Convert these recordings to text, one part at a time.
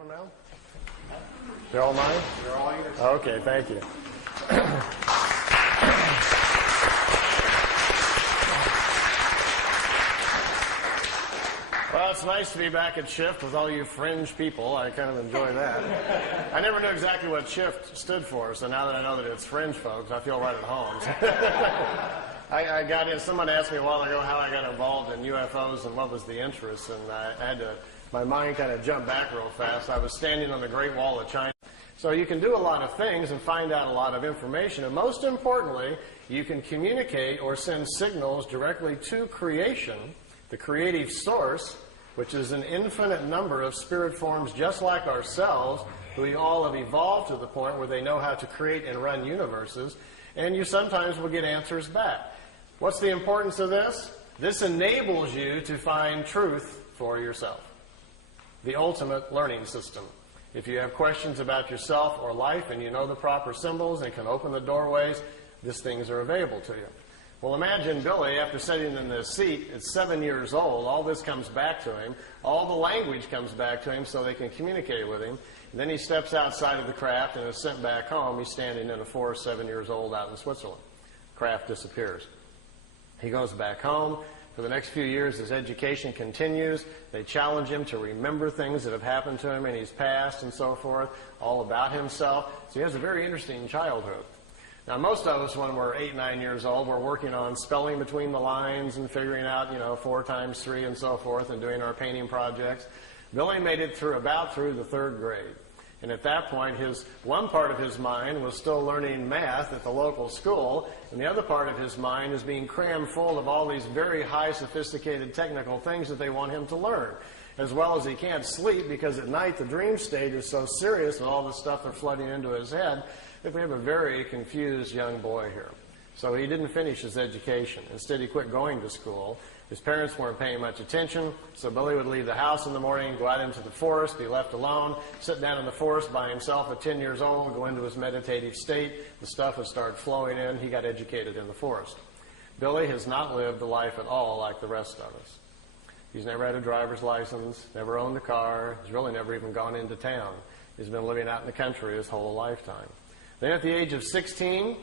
them now? They're all mine? They're all yours. Okay, thank you. Well, it's nice to be back at Shift with all you fringe people. I kind of enjoy that. I never knew exactly what Shift stood for, so now that I know that it's fringe folks, I feel right at home. I got in. Someone asked me a while ago how I got involved in UFOs and what was the interest, and I had to. My mind kind of jumped back real fast. I was standing on the Great Wall of China. So you can do a lot of things and find out a lot of information, and most importantly, you can communicate or send signals directly to creation, the creative source, which is an infinite number of spirit forms just like ourselves, who we all have evolved to the point where they know how to create and run universes, and you sometimes will get answers back. What's the importance of this? This enables you to find truth for yourself. The ultimate learning system. If you have questions about yourself or life and you know the proper symbols and can open the doorways, these things are available to you. Well, imagine Billy, after sitting in the seat at 7 years old, all this comes back to him. All the language comes back to him so they can communicate with him. And then he steps outside of the craft and is sent back home. He's standing in a forest, 7 years old, out in Switzerland. Craft disappears. He goes back home. For the next few years, his education continues. They challenge him to remember things that have happened to him in his past and so forth, all about himself. So he has a very interesting childhood. Now, most of us, when we're 8, 9 years old, we're working on spelling between the lines and figuring out, 4 times 3 and so forth and doing our painting projects. Billy made it through the 3rd grade. And at that point, one part of his mind was still learning math at the local school, and the other part of his mind is being crammed full of all these very high, sophisticated technical things that they want him to learn. As well as he can't sleep because at night the dream state is so serious with all the stuff that's flooding into his head that we have a very confused young boy here. So he didn't finish his education. Instead, he quit going to school. His parents weren't paying much attention, so Billy would leave the house in the morning, go out into the forest, be left alone, sit down in the forest by himself at 10 years old, go into his meditative state. The stuff would start flowing in. He got educated in the forest. Billy has not lived a life at all like the rest of us. He's never had a driver's license, never owned a car. He's really never even gone into town. He's been living out in the country his whole lifetime. Then at the age of 16,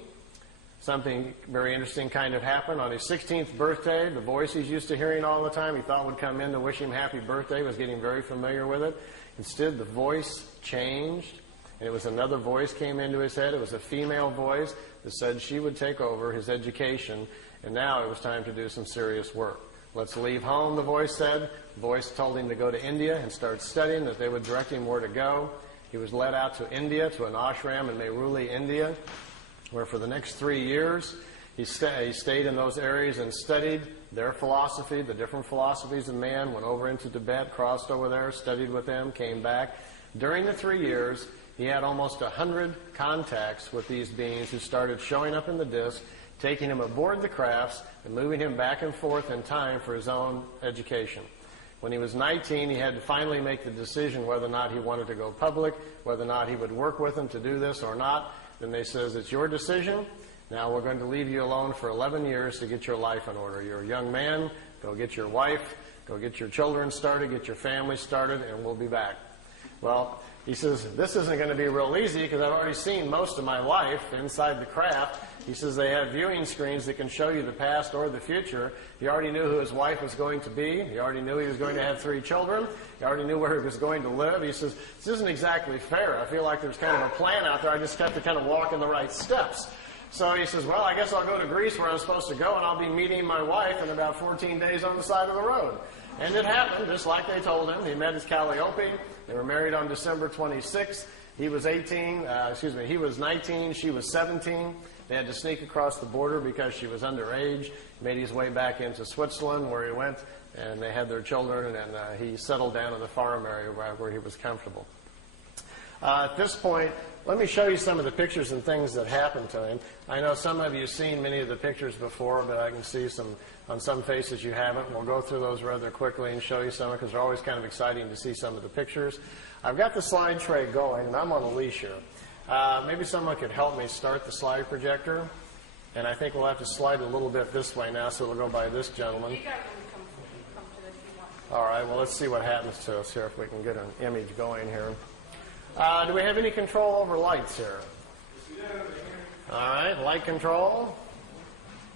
something very interesting kind of happened. On his 16th birthday, the voice he's used to hearing all the time, he thought would come in to wish him happy birthday, was getting very familiar with it. Instead, the voice changed, and it was another voice came into his head. It was a female voice that said she would take over his education, and now it was time to do some serious work. Let's leave home, the voice said. The voice told him to go to India and start studying, that they would direct him where to go. He was led out to India, to an ashram in Meiruli, India, where for the next 3 years he stayed in those areas and studied their philosophy, the different philosophies of man, went over into Tibet, crossed over there, studied with them, came back. During the 3 years, he had almost 100 contacts with these beings who started showing up in the disk, taking him aboard the crafts and moving him back and forth in time for his own education. When he was 19, he had to finally make the decision whether or not he wanted to go public, whether or not he would work with them to do this or not. Then they says, it's your decision. Now we're going to leave you alone for 11 years to get your life in order. You're a young man. Go get your wife. Go get your children started. Get your family started, and we'll be back. Well, he says, this isn't going to be real easy because I've already seen most of my life inside the craft. He says they have viewing screens that can show you the past or the future. He already knew who his wife was going to be. He already knew he was going to have 3 children. He already knew where he was going to live. He says, this isn't exactly fair. I feel like there's kind of a plan out there. I just have to kind of walk in the right steps. So he says, well, I guess I'll go to Greece where I'm supposed to go, and I'll be meeting my wife in about 14 days on the side of the road. And it happened, just like they told him. He met his Calliope. They were married on December 26th. He was 19, she was 17. They had to sneak across the border because she was underage. Made his way back into Switzerland where he went, and they had their children, and he settled down in the farm area where he was comfortable. At this point, let me show you some of the pictures and things that happened to him. I know some of you have seen many of the pictures before, but I can see on some faces you haven't. We'll go through those rather quickly and show you some because they're always kind of exciting to see some of the pictures. I've got the slide tray going, and I'm on a leash here. Maybe someone could help me start the slide projector. And I think we'll have to slide a little bit this way now, so we'll go by this gentleman. You got to come to this if you want. All right, well, let's see what happens to us here if we can get an image going here. Do we have any control over lights here? All right, light control.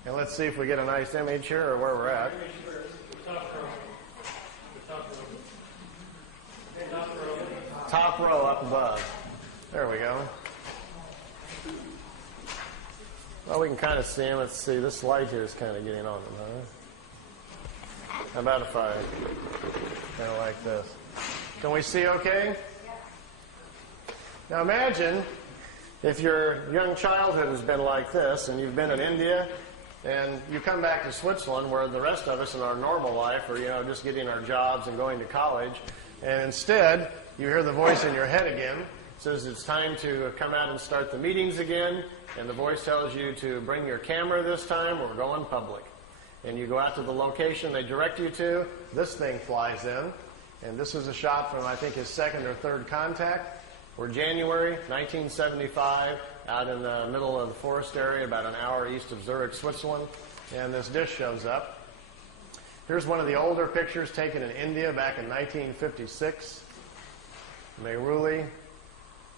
And let's see if we get a nice image here or where we're at. Top row up above. There we go. Well, we can kind of see them. Let's see. This light here is kind of getting on them, huh? How about if I kind of like this? Can we see okay? Now imagine if your young childhood has been like this and you've been in India and you come back to Switzerland where the rest of us in our normal life are, just getting our jobs and going to college, and instead you hear the voice in your head again. It says it's time to come out and start the meetings again, and the voice tells you to bring your camera this time, we're going public. And you go out to the location they direct you to, this thing flies in, and this is a shot from, I think, his second or third contact. We're January 1975, out in the middle of the forest area, about an hour east of Zurich, Switzerland, and this dish shows up. Here's one of the older pictures taken in India back in 1956. Mehruli.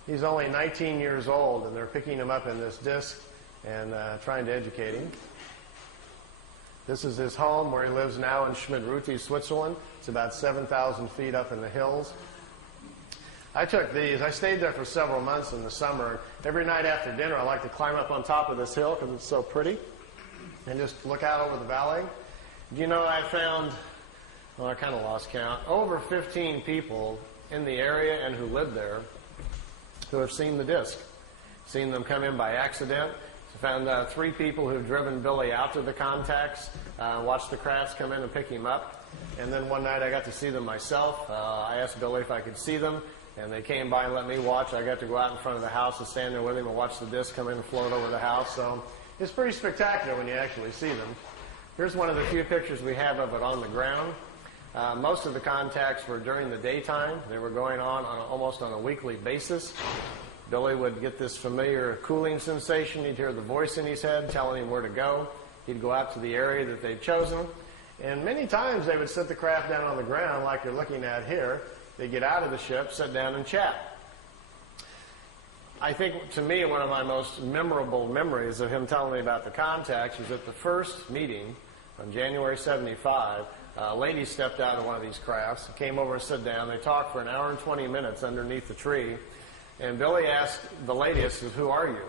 He's only 19 years old, and they're picking him up in this disc and trying to educate him. This is his home where he lives now in Schmidruti, Switzerland. It's about 7,000 feet up in the hills. I took these. I stayed there for several months in the summer. Every night after dinner, I like to climb up on top of this hill because it's so pretty and just look out over the valley. Do you know I found, well, I kind of lost count, over 15 people in the area and who live there who have seen the disc, seen them come in by accident. Found 3 people who've driven Billy out to the contacts, watched the crafts come in and pick him up. And then one night I got to see them myself. I asked Billy if I could see them, and they came by and let me watch. I got to go out in front of the house and stand there with him and watch the disc come in and float over the house. So it's pretty spectacular when you actually see them. Here's one of the few pictures we have of it on the ground. Most of the contacts were during the daytime. They were going on almost on a weekly basis. Billy would get this familiar cooling sensation. He'd hear the voice in his head telling him where to go. He'd go out to the area that they'd chosen. And many times they would set the craft down on the ground like you're looking at here. They'd get out of the ship, sit down and chat. I think, to me, one of my most memorable memories of him telling me about the contacts was at the first meeting on January 75. A lady stepped out of one of these crafts, came over and sat down. They talked for an hour and 20 minutes underneath the tree. And Billy asked the lady, says, "Who are you?"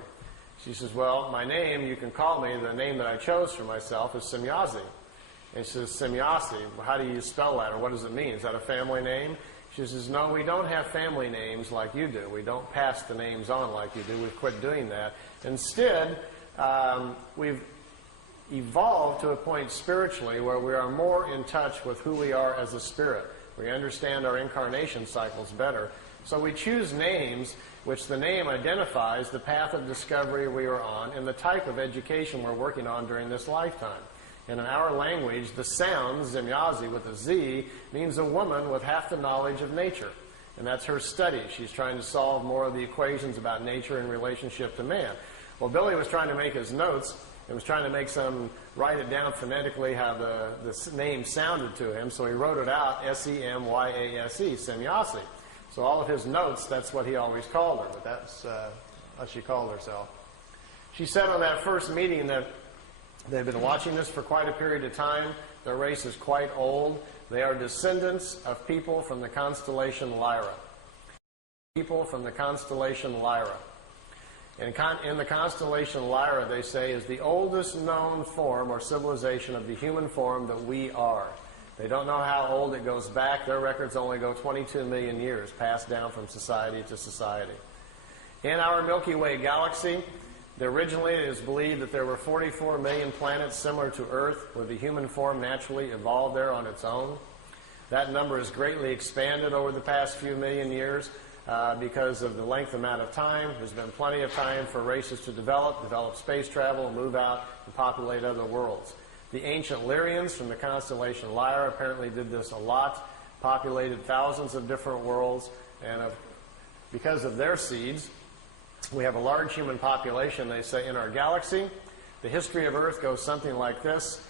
She says, "Well, my name, you can call me, the name that I chose for myself is Semyazi." And she says, "Semyazi, how do you spell that, or what does it mean? Is that a family name?" She says, "No, we don't have family names like you do. We don't pass the names on like you do. We've quit doing that. Instead, we've evolved to a point spiritually where we are more in touch with who we are as a spirit. We understand our incarnation cycles better. So we choose names which the name identifies the path of discovery we are on and the type of education we're working on during this lifetime. And in our language, the sound, Semyazi with a Z, means a woman with half the knowledge of nature. And that's her study. She's trying to solve more of the equations about nature in relationship to man. Well, Billy was trying to make his notes and was trying to write it down phonetically how the name sounded to him. So he wrote it out, S-E-M-Y-A-S-E, Semyazi. So all of his notes, that's what he always called her, but that's how she called herself. She said on that first meeting that they've been watching this for quite a period of time. Their race is quite old. They are descendants of people from the constellation Lyra. People from the constellation Lyra. And in the constellation Lyra, they say, is the oldest known form or civilization of the human form that we are. They don't know how old it goes back. Their records only go 22 million years, passed down from society to society. In our Milky Way galaxy, originally it is believed that there were 44 million planets similar to Earth, where the human form naturally evolved there on its own. That number has greatly expanded over the past few million years because of the length amount of time. There's been plenty of time for races to develop space travel, move out, and populate other worlds. The ancient Lyrians from the constellation Lyra apparently did this a lot, populated thousands of different worlds, and because of their seeds, we have a large human population, they say, in our galaxy. The history of Earth goes something like this.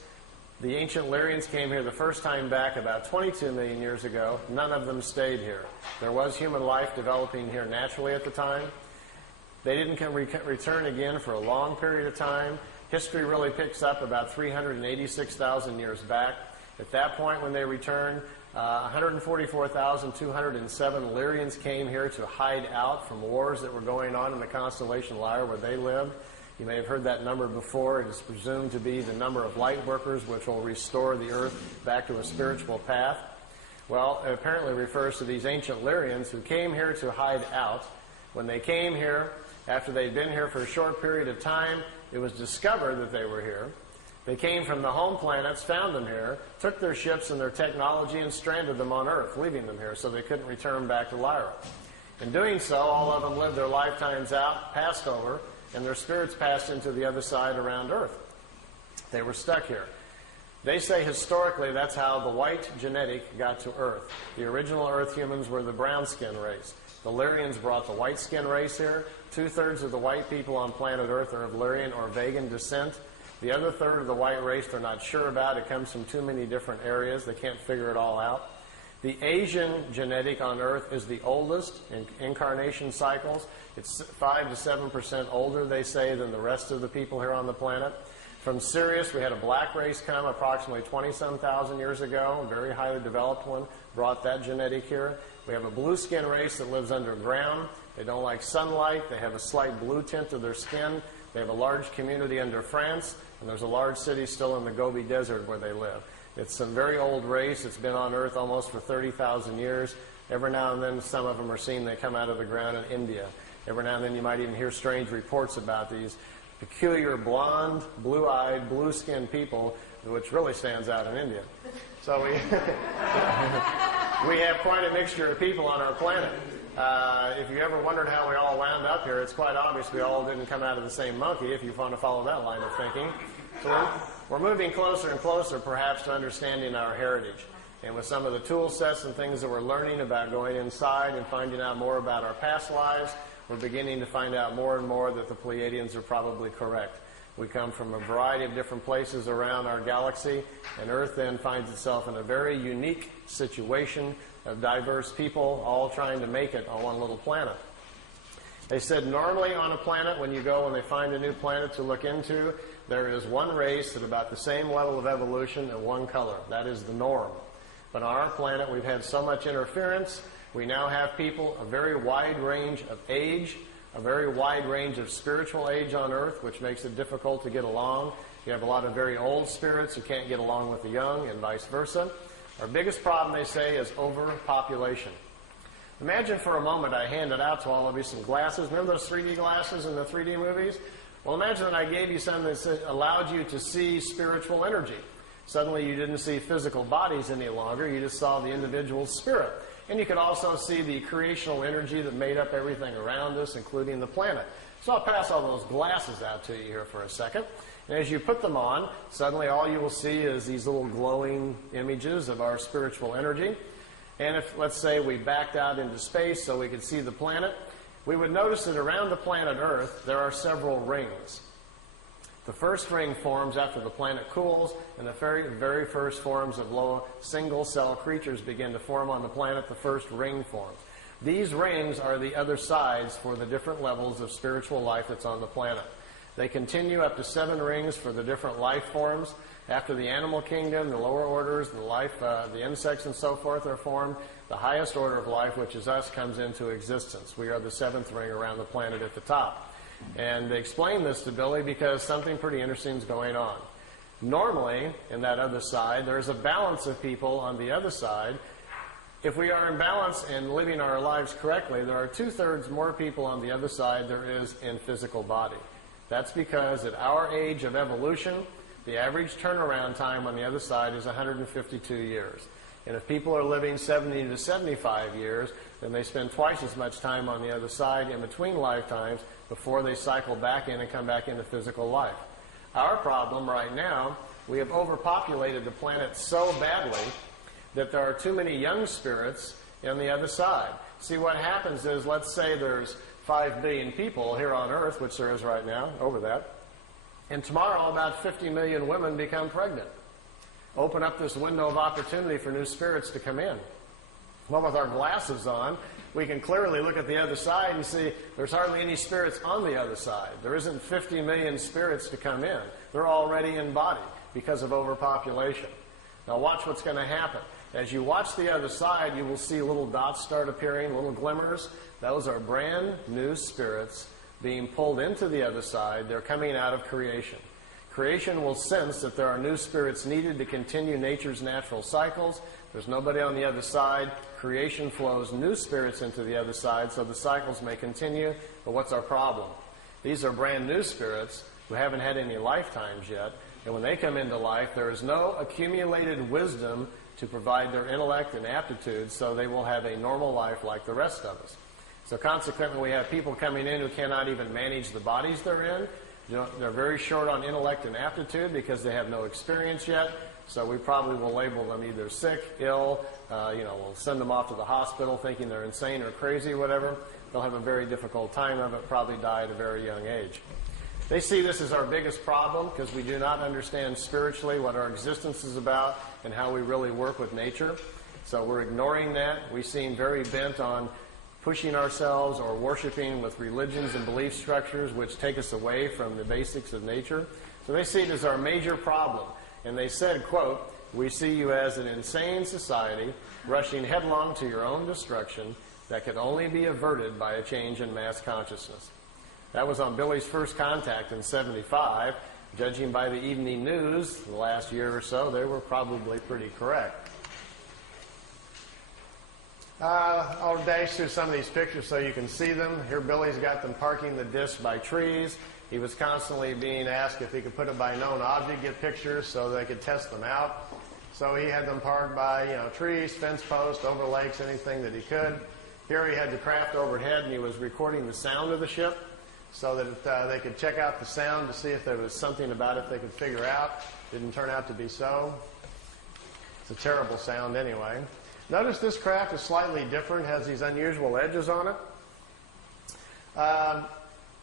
The ancient Lyrians came here the first time back about 22 million years ago. None of them stayed here. There was human life developing here naturally at the time. They didn't return again for a long period of time. History really picks up about 386,000 years back. At that point when they returned, 144,207 Lyrians came here to hide out from wars that were going on in the constellation Lyra where they lived. You may have heard that number before. It is presumed to be the number of light workers which will restore the earth back to a spiritual path. Well, it apparently refers to these ancient Lyrians who came here to hide out. When they came here, after they'd been here for a short period of time, it was discovered that they were here. They came from the home planets, found them here, took their ships and their technology and stranded them on Earth, leaving them here so they couldn't return back to Lyra. In doing so, all of them lived their lifetimes out, passed over, and their spirits passed into the other side around Earth. They were stuck here. They say historically that's how the white genetic got to Earth. The original Earth humans were the brown skin race. The Lyrians brought the white skin race here. 2/3 of the white people on planet Earth are of Lyrian or Vegan descent. The other third of the white race they're not sure about. It comes from too many different areas. They can't figure it all out. The Asian genetic on Earth is the oldest in incarnation cycles. It's 5 to 7% older, they say, than the rest of the people here on the planet. From Sirius, we had a black race come approximately 20-some thousand years ago, a very highly developed one, brought that genetic here. We have a blue skin race that lives underground. They don't like sunlight. They have a slight blue tint to their skin. They have a large community under France, and there's a large city still in the Gobi Desert where they live. It's some very old race. It's been on Earth almost for 30,000 years. Every now and then, some of them are seen. They come out of the ground in India. Every now and then, you might even hear strange reports about these peculiar blonde, blue-eyed, blue-skinned people, which really stands out in India. So we have quite a mixture of people on our planet. If you ever wondered how we all wound up here, it's quite obvious we all didn't come out of the same monkey, if you want to follow that line of thinking. So we're moving closer and closer, perhaps, to understanding our heritage. And with some of the tool sets and things that we're learning about going inside and finding out more about our past lives, we're beginning to find out more and more that the Pleiadians are probably correct. We come from a variety of different places around our galaxy, and Earth then finds itself in a very unique situation of diverse people all trying to make it on one little planet. They said normally on a planet, when they find a new planet to look into, there is one race at about the same level of evolution and one color. That is the norm. But on our planet, we've had so much interference. We now have people a very wide range of age, a very wide range of spiritual age on Earth, which makes it difficult to get along. You have a lot of very old spirits who can't get along with the young, and vice versa. Our biggest problem, they say, is overpopulation. Imagine for a moment I handed out to all of you some glasses. Remember those 3D glasses in the 3D movies? Well, imagine that I gave you something that allowed you to see spiritual energy. Suddenly you didn't see physical bodies any longer. You just saw the individual spirit. And you could also see the creational energy that made up everything around us, including the planet. So I'll pass all those glasses out to you here for a second. And as you put them on, suddenly all you will see is these little glowing images of our spiritual energy. And if, let's say, we backed out into space so we could see the planet, we would notice that around the planet Earth there are several rings. The first ring forms after the planet cools, and the very first forms of low single-cell creatures begin to form on the planet. The first ring forms. These rings are the other sides for the different levels of spiritual life that's on the planet. They continue up to 7 rings for the different life forms. After the animal kingdom, the lower orders, the insects and so forth are formed, the highest order of life, which is us, comes into existence. We are the 7th ring around the planet at the top. And they explain this to Billy because something pretty interesting is going on. Normally, in that other side, there's a balance of people on the other side. If we are in balance and living our lives correctly, there are 2/3 more people on the other side there is in physical body. That's because at our age of evolution, the average turnaround time on the other side is 152 years. And if people are living 70 to 75 years, then they spend twice as much time on the other side in between lifetimes before they cycle back in and come back into physical life. Our problem right now, we have overpopulated the planet so badly that there are too many young spirits on the other side. See, what happens is, let's say there's 5 billion people here on Earth, which there is right now, over that, and tomorrow about 50 million women become pregnant. open up this window of opportunity for new spirits to come in. Well, with our glasses on, we can clearly look at the other side and see there's hardly any spirits on the other side. There isn't 50 million spirits to come in. They're already in body because of overpopulation. Now watch what's going to happen. As you watch the other side, you will see little dots start appearing, little glimmers. Those are brand new spirits being pulled into the other side. They're coming out of creation. Creation will sense that there are new spirits needed to continue nature's natural cycles. There's nobody on the other side. Creation flows new spirits into the other side so the cycles may continue. But what's our problem? These are brand new spirits who haven't had any lifetimes yet. And when they come into life, there is no accumulated wisdom to provide their intellect and aptitude, so they will have a normal life like the rest of us. So consequently, we have people coming in who cannot even manage the bodies they're in. They're very short on intellect and aptitude because they have no experience yet. So we probably will label them either sick, ill, we'll send them off to the hospital thinking they're insane or crazy, whatever. They'll have a very difficult time of it, probably die at a very young age. They see this as our biggest problem because we do not understand spiritually what our existence is about and how we really work with nature. So we're ignoring that. We seem very bent on pushing ourselves or worshiping with religions and belief structures which take us away from the basics of nature. So they see it as our major problem. And they said, quote, "We see you as an insane society rushing headlong to your own destruction that could only be averted by a change in mass consciousness." That was on Billy's first contact in '75. Judging by the evening news the last year or so, they were probably pretty correct. I'll dash through some of these pictures so you can see them. Here Billy's got them parking the disc by trees. He was constantly being asked if he could put it by known object, get pictures so they could test them out. So he had them parked by, trees, fence posts, over lakes, anything that he could. Here he had the craft overhead and he was recording the sound of the ship so that they could check out the sound to see if there was something about it they could figure out. Didn't turn out to be so. It's a terrible sound anyway. Notice this craft is slightly different, has these unusual edges on it.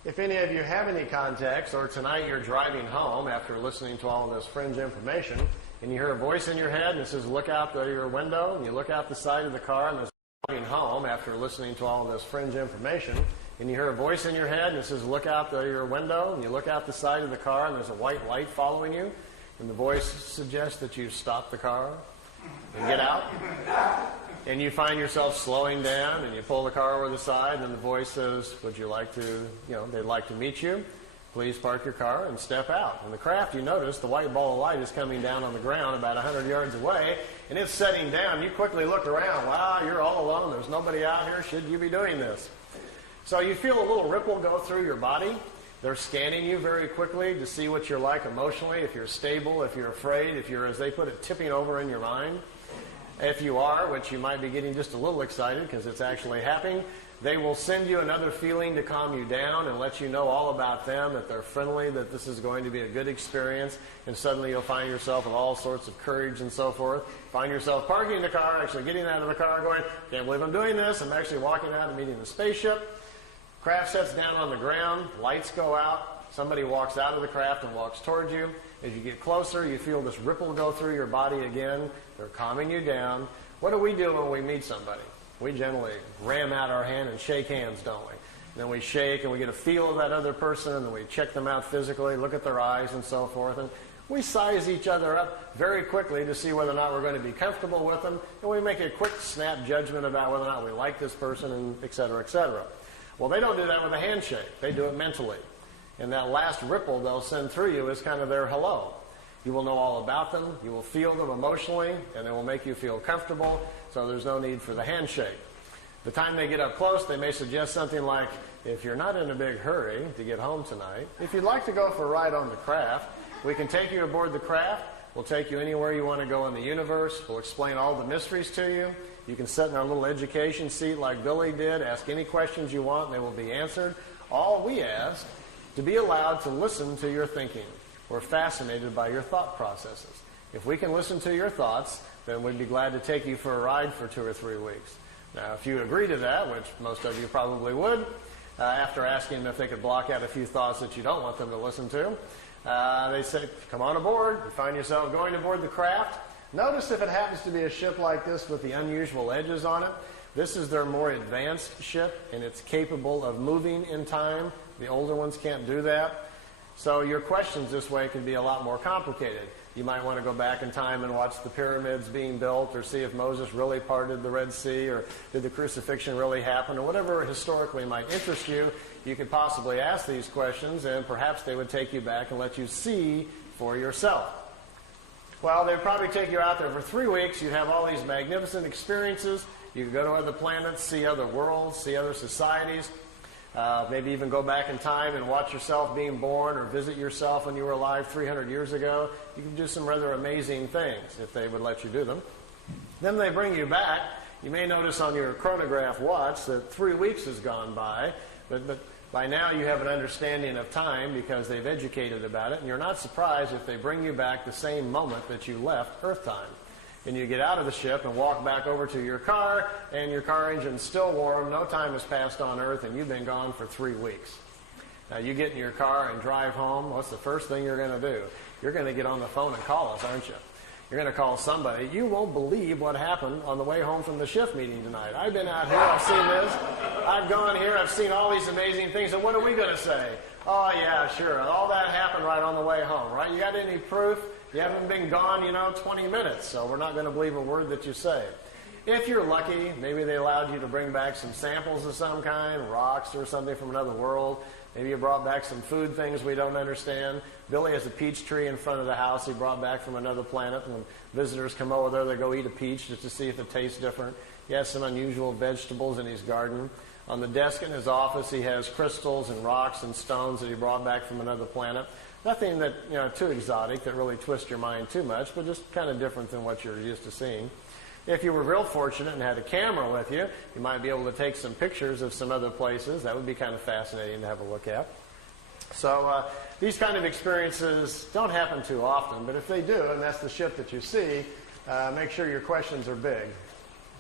If any of you have any contacts, or tonight you're driving home after listening to all of this fringe information, and you hear a voice in your head and it says, "Look out your window," and you look out the side of the car and there's driving home after listening to all of this fringe information, and you hear a voice in your head and it says, "Look out your window," and you look out the side of the car and there's a white light following you, and the voice suggests that you stop the car and get out, and you find yourself slowing down and you pull the car over the side and the voice says, "Would you like to, they'd like to meet you. Please park your car and step out." In the craft, you notice the white ball of light is coming down on the ground about 100 yards away, and it's setting down. You quickly look around. Wow, you're all alone. There's nobody out here. Should you be doing this? So you feel a little ripple go through your body. They're scanning you very quickly to see what you're like emotionally, if you're stable, if you're afraid, if you're, as they put it, tipping over in your mind. If you are, which you might be getting just a little excited because it's actually happening, they will send you another feeling to calm you down and let you know all about them, that they're friendly, that this is going to be a good experience, and suddenly you'll find yourself with all sorts of courage and so forth. Find yourself parking the car, actually getting out of the car going, "Can't believe I'm doing this. I'm actually walking out and meeting the spaceship." Craft sets down on the ground, lights go out, somebody walks out of the craft and walks towards you. As you get closer, you feel this ripple go through your body again. They're calming you down. What do we do when we meet somebody? We generally ram out our hand and shake hands, don't we? And then we shake and we get a feel of that other person, and then we check them out physically, look at their eyes and so forth. And we size each other up very quickly to see whether or not we're going to be comfortable with them. And we make a quick snap judgment about whether or not we like this person, and et cetera, et cetera. Well, they don't do that with a handshake. They do it mentally. And that last ripple they'll send through you is kind of their hello. You will know all about them. You will feel them emotionally, and it will make you feel comfortable, so there's no need for the handshake. The time they get up close, they may suggest something like, "If you're not in a big hurry to get home tonight, if you'd like to go for a ride on the craft, we can take you aboard the craft. We'll take you anywhere you want to go in the universe. We'll explain all the mysteries to you. You can sit in our little education seat like Billy did, ask any questions you want, and they will be answered. All we ask, to be allowed to listen to your thinking. We're fascinated by your thought processes. If we can listen to your thoughts, then we'd be glad to take you for a ride for 2 or 3 weeks." Now, if you agree to that, which most of you probably would, after asking them if they could block out a few thoughts that you don't want them to listen to, They say, come on aboard. You find yourself going aboard the craft. Notice if it happens to be a ship like this with the unusual edges on it. This is their more advanced ship, and it's capable of moving in time. The older ones can't do that. So your questions this way can be a lot more complicated. You might want to go back in time and watch the pyramids being built, or see if Moses really parted the Red Sea, or did the crucifixion really happen, or whatever historically might interest you. You could possibly ask these questions, and perhaps they would take you back and let you see for yourself. Well, they'd probably take you out there for 3 weeks. You'd have all these magnificent experiences. You could go to other planets, see other worlds, see other societies. Maybe even go back in time and watch yourself being born, or visit yourself when you were alive 300 years ago. You can do some rather amazing things if they would let you do them. Then they bring you back. You may notice on your chronograph watch that 3 weeks has gone by, but by now you have an understanding of time because they've educated about it, and you're not surprised if they bring you back the same moment that you left Earth time. And you get out of the ship and walk back over to your car, and your car engine's still warm. No time has passed on Earth, and you've been gone for 3 weeks. Now, you get in your car and drive home. What's the first thing you're going to do? You're going to get on the phone and call us, aren't you? You're going to call somebody. You won't believe what happened on the way home from the shift meeting tonight. I've been out here. I've seen this. I've gone here. I've seen all these amazing things. And what are we going to say? Oh, yeah, sure. All that happened right on the way home, right? You got any proof? You haven't been gone, 20 minutes, so we're not going to believe a word that you say. If you're lucky, maybe they allowed you to bring back some samples of some kind, rocks or something from another world. Maybe you brought back some food things we don't understand. Billy has a peach tree in front of the house he brought back from another planet. When visitors come over there, they go eat a peach just to see if it tastes different. He has some unusual vegetables in his garden. On the desk in his office, he has crystals and rocks and stones that he brought back from another planet. Nothing that, too exotic that really twists your mind too much, but just kind of different than what you're used to seeing. If you were real fortunate and had a camera with you, you might be able to take some pictures of some other places. That would be kind of fascinating to have a look at. So these kind of experiences don't happen too often, but if they do, and that's the ship that you see, make sure your questions are big.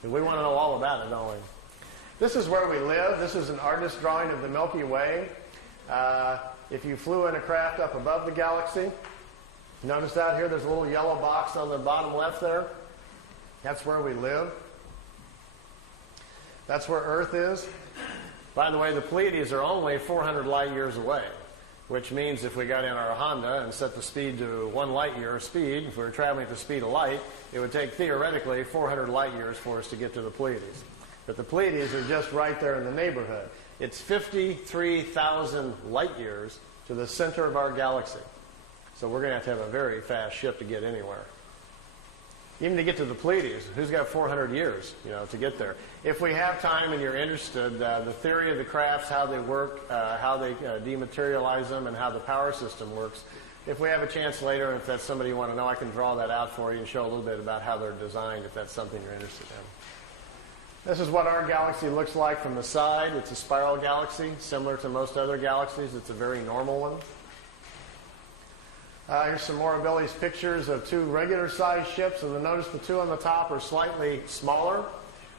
We want to know all about it, don't we? This is where we live. This is an artist's drawing of the Milky Way. If you flew in a craft up above the galaxy, notice out here there's a little yellow box on the bottom left there. That's where we live. That's where Earth is. By the way, the Pleiadians are only 400 light years away, which means if we got in our Honda and set the speed to 1 light year speed, if we were traveling at the speed of light, it would take theoretically 400 light years for us to get to the Pleiades. But the Pleiades are just right there in the neighborhood. It's 53,000 light years to the center of our galaxy. So we're going to have a very fast ship to get anywhere. Even to get to the Pleiades, who's got 400 years, to get there? If we have time and you're interested, the theory of the crafts, how they work, how they dematerialize them, and how the power system works. If we have a chance later, if that's somebody you want to know, I can draw that out for you and show a little bit about how they're designed, if that's something you're interested in. This is what our galaxy looks like from the side. It's a spiral galaxy, similar to most other galaxies. It's a very normal one. Here's some more of Billy's pictures of 2 regular-sized ships, and you'll notice the 2 on the top are slightly smaller.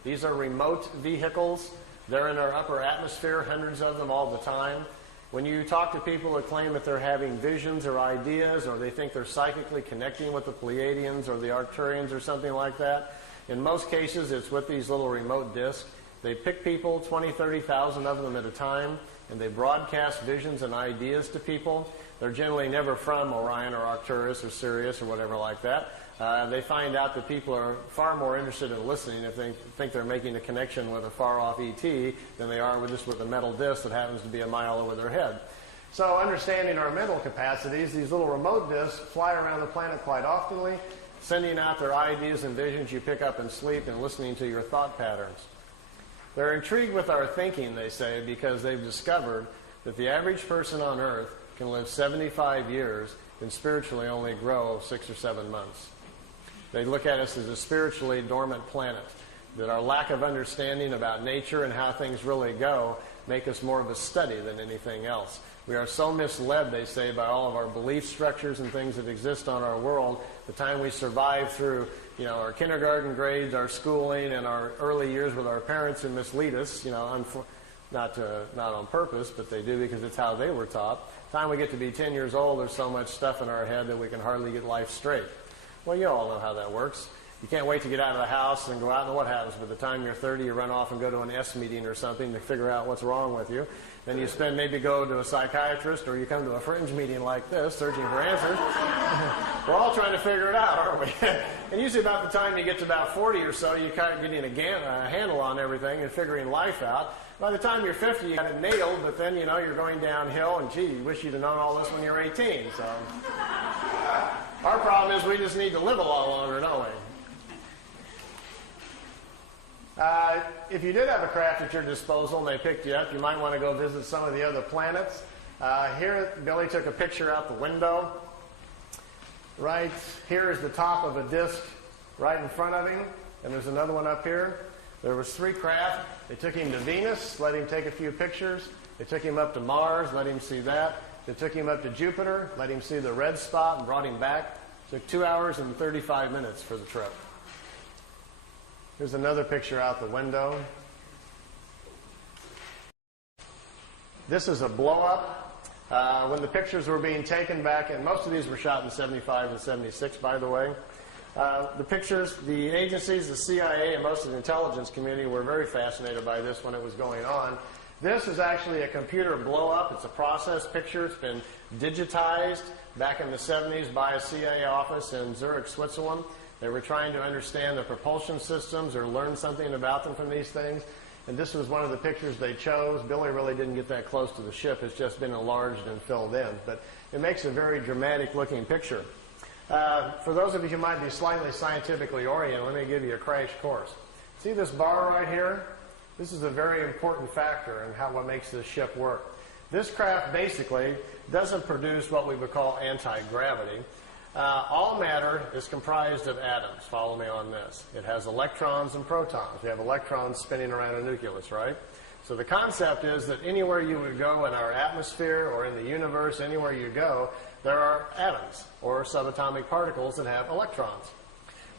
These are remote vehicles. They're in our upper atmosphere, hundreds of them all the time. When you talk to people that claim that they're having visions or ideas, or they think they're psychically connecting with the Pleiadians or the Arcturians or something like that, in most cases, it's with these little remote discs. They pick people, 20, 30,000 of them at a time, and they broadcast visions and ideas to people. They're generally never from Orion or Arcturus or Sirius or whatever like that. They find out that people are far more interested in listening if they think they're making a connection with a far-off ET than they are with a metal disc that happens to be a mile over their head. So understanding our mental capacities, these little remote discs fly around the planet quite oftenly, sending out their ideas and visions you pick up in sleep and listening to your thought patterns. They're intrigued with our thinking, they say, because they've discovered that the average person on Earth can live 75 years and spiritually only grow 6 or 7 months. They look at us as a spiritually dormant planet, that our lack of understanding about nature and how things really go make us more of a study than anything else. We are so misled, they say, by all of our belief structures and things that exist on our world. The time we survive through, our kindergarten grades, our schooling, and our early years with our parents who mislead us, not on purpose, but they do because it's how they were taught. By the time we get to be 10 years old, there's so much stuff in our head that we can hardly get life straight. Well, you all know how that works. You can't wait to get out of the house and go out, and what happens? By the time you're 30, you run off and go to an S meeting or something to figure out what's wrong with you. Then you maybe go to a psychiatrist, or you come to a fringe meeting like this, searching for answers. We're all trying to figure it out, aren't we? And usually about the time you get to about 40 or so, you kind of getting a handle on everything and figuring life out. By the time you're 50, you got it nailed, but then, you're going downhill, and gee, you wish you'd have known all this when you were 18. So our problem is we just need to live a lot longer, don't we? If you did have a craft at your disposal and they picked you up, you might want to go visit some of the other planets. Here, Billy took a picture out the window. Right here is the top of a disk right in front of him, and there's another one up here. There was 3 craft. They took him to Venus, let him take a few pictures. They took him up to Mars, let him see that. They took him up to Jupiter, let him see the red spot, and brought him back. It took 2 hours and 35 minutes for the trip. Here's another picture out the window. This is a blow-up. When the pictures were being taken back, and most of these were shot in 75 and 76, by the way. The pictures, the agencies, the CIA, and most of the intelligence community were very fascinated by this when it was going on. This is actually a computer blow-up. It's a process picture. It's been digitized back in the 70s by a CIA office in Zurich, Switzerland. They were trying to understand the propulsion systems or learn something about them from these things. And this was one of the pictures they chose. Billy really didn't get that close to the ship. It's just been enlarged and filled in. But it makes a very dramatic-looking picture. For those of you who might be slightly scientifically oriented, let me give you a crash course. See this bar right here? This is a very important factor in what makes this ship work. This craft basically doesn't produce what we would call anti-gravity. All matter is comprised of atoms. Follow me on this. It has electrons and protons. You have electrons spinning around a nucleus, right? So the concept is that anywhere you would go in our atmosphere or in the universe, anywhere you go, there are atoms or subatomic particles that have electrons.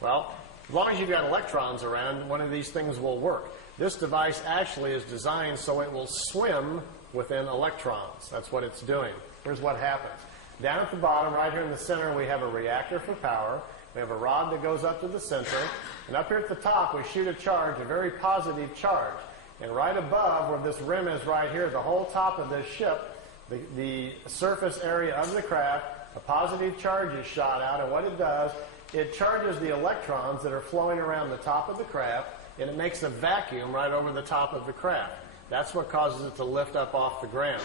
Well, as long as you've got electrons around, one of these things will work. This device actually is designed so it will swim within electrons. That's what it's doing. Here's what happens. Down at the bottom, right here in the center, we have a reactor for power. We have a rod that goes up to the center. And up here at the top, we shoot a charge, a very positive charge. And right above, where this rim is right here, the whole top of this ship, the surface area of the craft, a positive charge is shot out. And what it does, it charges the electrons that are flowing around the top of the craft, and it makes a vacuum right over the top of the craft. That's what causes it to lift up off the ground.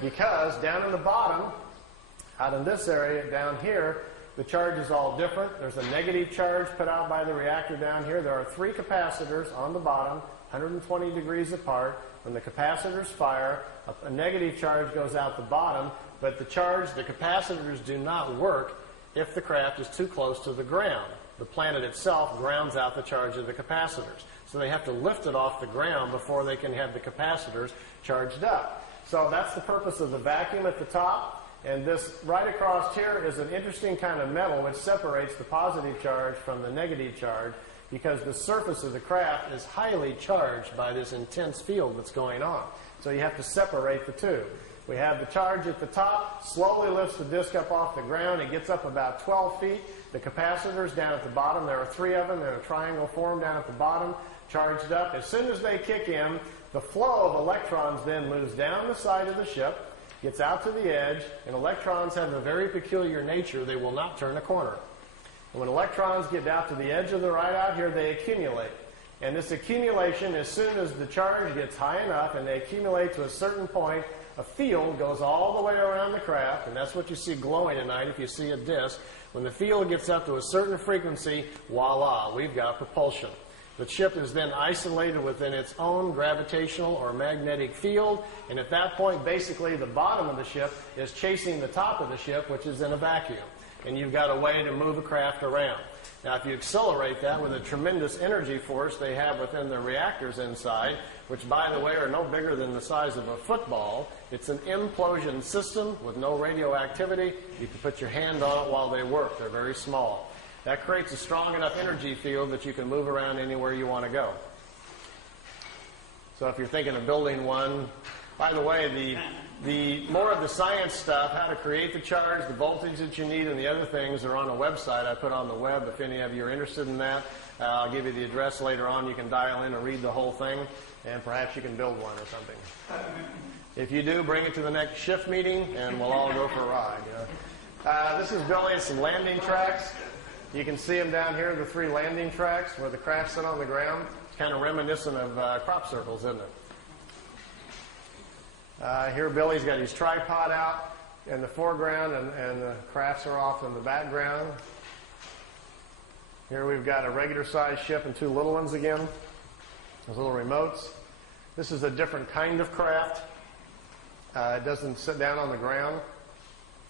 Because down in the bottom, out in this area down here, the charge is all different. There's a negative charge put out by the reactor down here. There are 3 capacitors on the bottom, 120 degrees apart. When the capacitors fire, a negative charge goes out the bottom, but the capacitors do not work if the craft is too close to the ground. The planet itself grounds out the charge of the capacitors. So they have to lift it off the ground before they can have the capacitors charged up. So that's the purpose of the vacuum at the top. And this right across here is an interesting kind of metal which separates the positive charge from the negative charge, because the surface of the craft is highly charged by this intense field that's going on. So you have to separate the two. We have the charge at the top, slowly lifts the disc up off the ground. It gets up about 12 feet. The capacitors down at the bottom, there are 3 of them. They're in a triangle form down at the bottom, charged up. As soon as they kick in, the flow of electrons then moves down the side of the ship, gets out to the edge, and electrons have a very peculiar nature. They will not turn a corner. And when electrons get out to the edge of the right out here, they accumulate. And this accumulation, as soon as the charge gets high enough and they accumulate to a certain point, a field goes all the way around the craft, and that's what you see glowing at night if you see a disk. When the field gets up to a certain frequency, voila, we've got propulsion. The ship is then isolated within its own gravitational or magnetic field, and at that point, basically, the bottom of the ship is chasing the top of the ship, which is in a vacuum. And you've got a way to move a craft around. Now, if you accelerate that with a tremendous energy force they have within the reactors inside, which, by the way, are no bigger than the size of a football, it's an implosion system with no radioactivity. You can put your hand on it while they work. They're very small. That creates a strong enough energy field that you can move around anywhere you want to go. So if you're thinking of building one, by the way, the more of the science stuff, how to create the charge, the voltage that you need, and the other things are on a website I put on the web. If any of you are interested in that, I'll give you the address later on. You can dial in and read the whole thing, and perhaps you can build one or something. If you do, bring it to the next shift meeting, and we'll all go for a ride. This is building some landing tracks. You can see them down here, the 3 landing tracks where the craft sit on the ground. It's kind of reminiscent of crop circles, isn't it? Here Billy's got his tripod out in the foreground, and the crafts are off in the background. Here we've got a regular sized ship and 2 little ones again. Those little remotes. This is a different kind of craft. It doesn't sit down on the ground.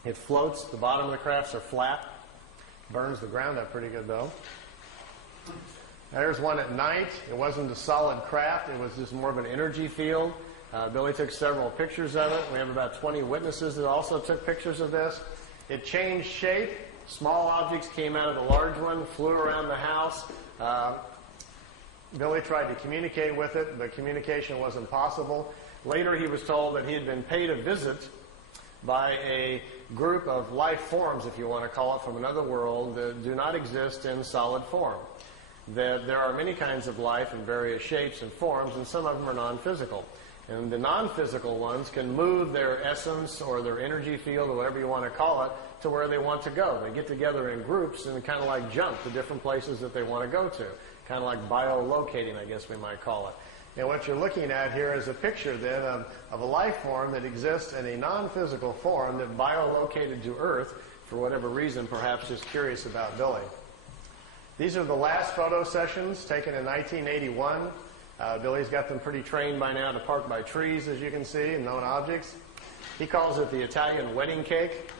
It floats. The bottom of the crafts are flat. Burns the ground up pretty good though. There's one at night. It wasn't a solid craft. It was just more of an energy field. Billy took several pictures of it. We have about 20 witnesses that also took pictures of this. It changed shape. Small objects came out of the large one, flew around the house. Billy tried to communicate with it, but communication wasn't possible. Later he was told that he had been paid a visit by a group of life forms, if you want to call it, from another world that do not exist in solid form. That there are many kinds of life in various shapes and forms, and some of them are non-physical. And the non-physical ones can move their essence or their energy field or whatever you want to call it to where they want to go. They get together in groups and kind of like jump to different places that they want to go to. Kind of like biolocating, I guess we might call it. And what you're looking at here is a picture then of a life form that exists in a non-physical form that biolocated to Earth for whatever reason, perhaps just curious about Billy. These are the last photo sessions taken in 1981. Billy's got them pretty trained by now to park by trees, as you can see, and known objects. He calls it the Italian wedding cake.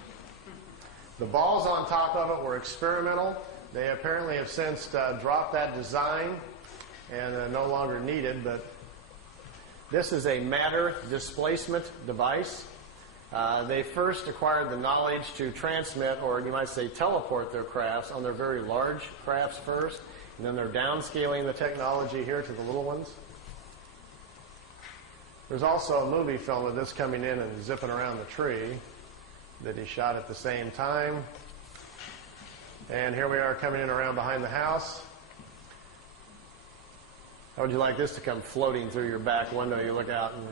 The balls on top of it were experimental. They apparently have since dropped that design and no longer needed, but this is a matter displacement device. They first acquired the knowledge to transmit, or you might say teleport their crafts on their very large crafts first, and then they're downscaling the technology here to the little ones. There's also a movie film of this coming in and zipping around the tree that he shot at the same time. And here we are coming in around behind the house. How would you like this to come floating through your back window? You look out and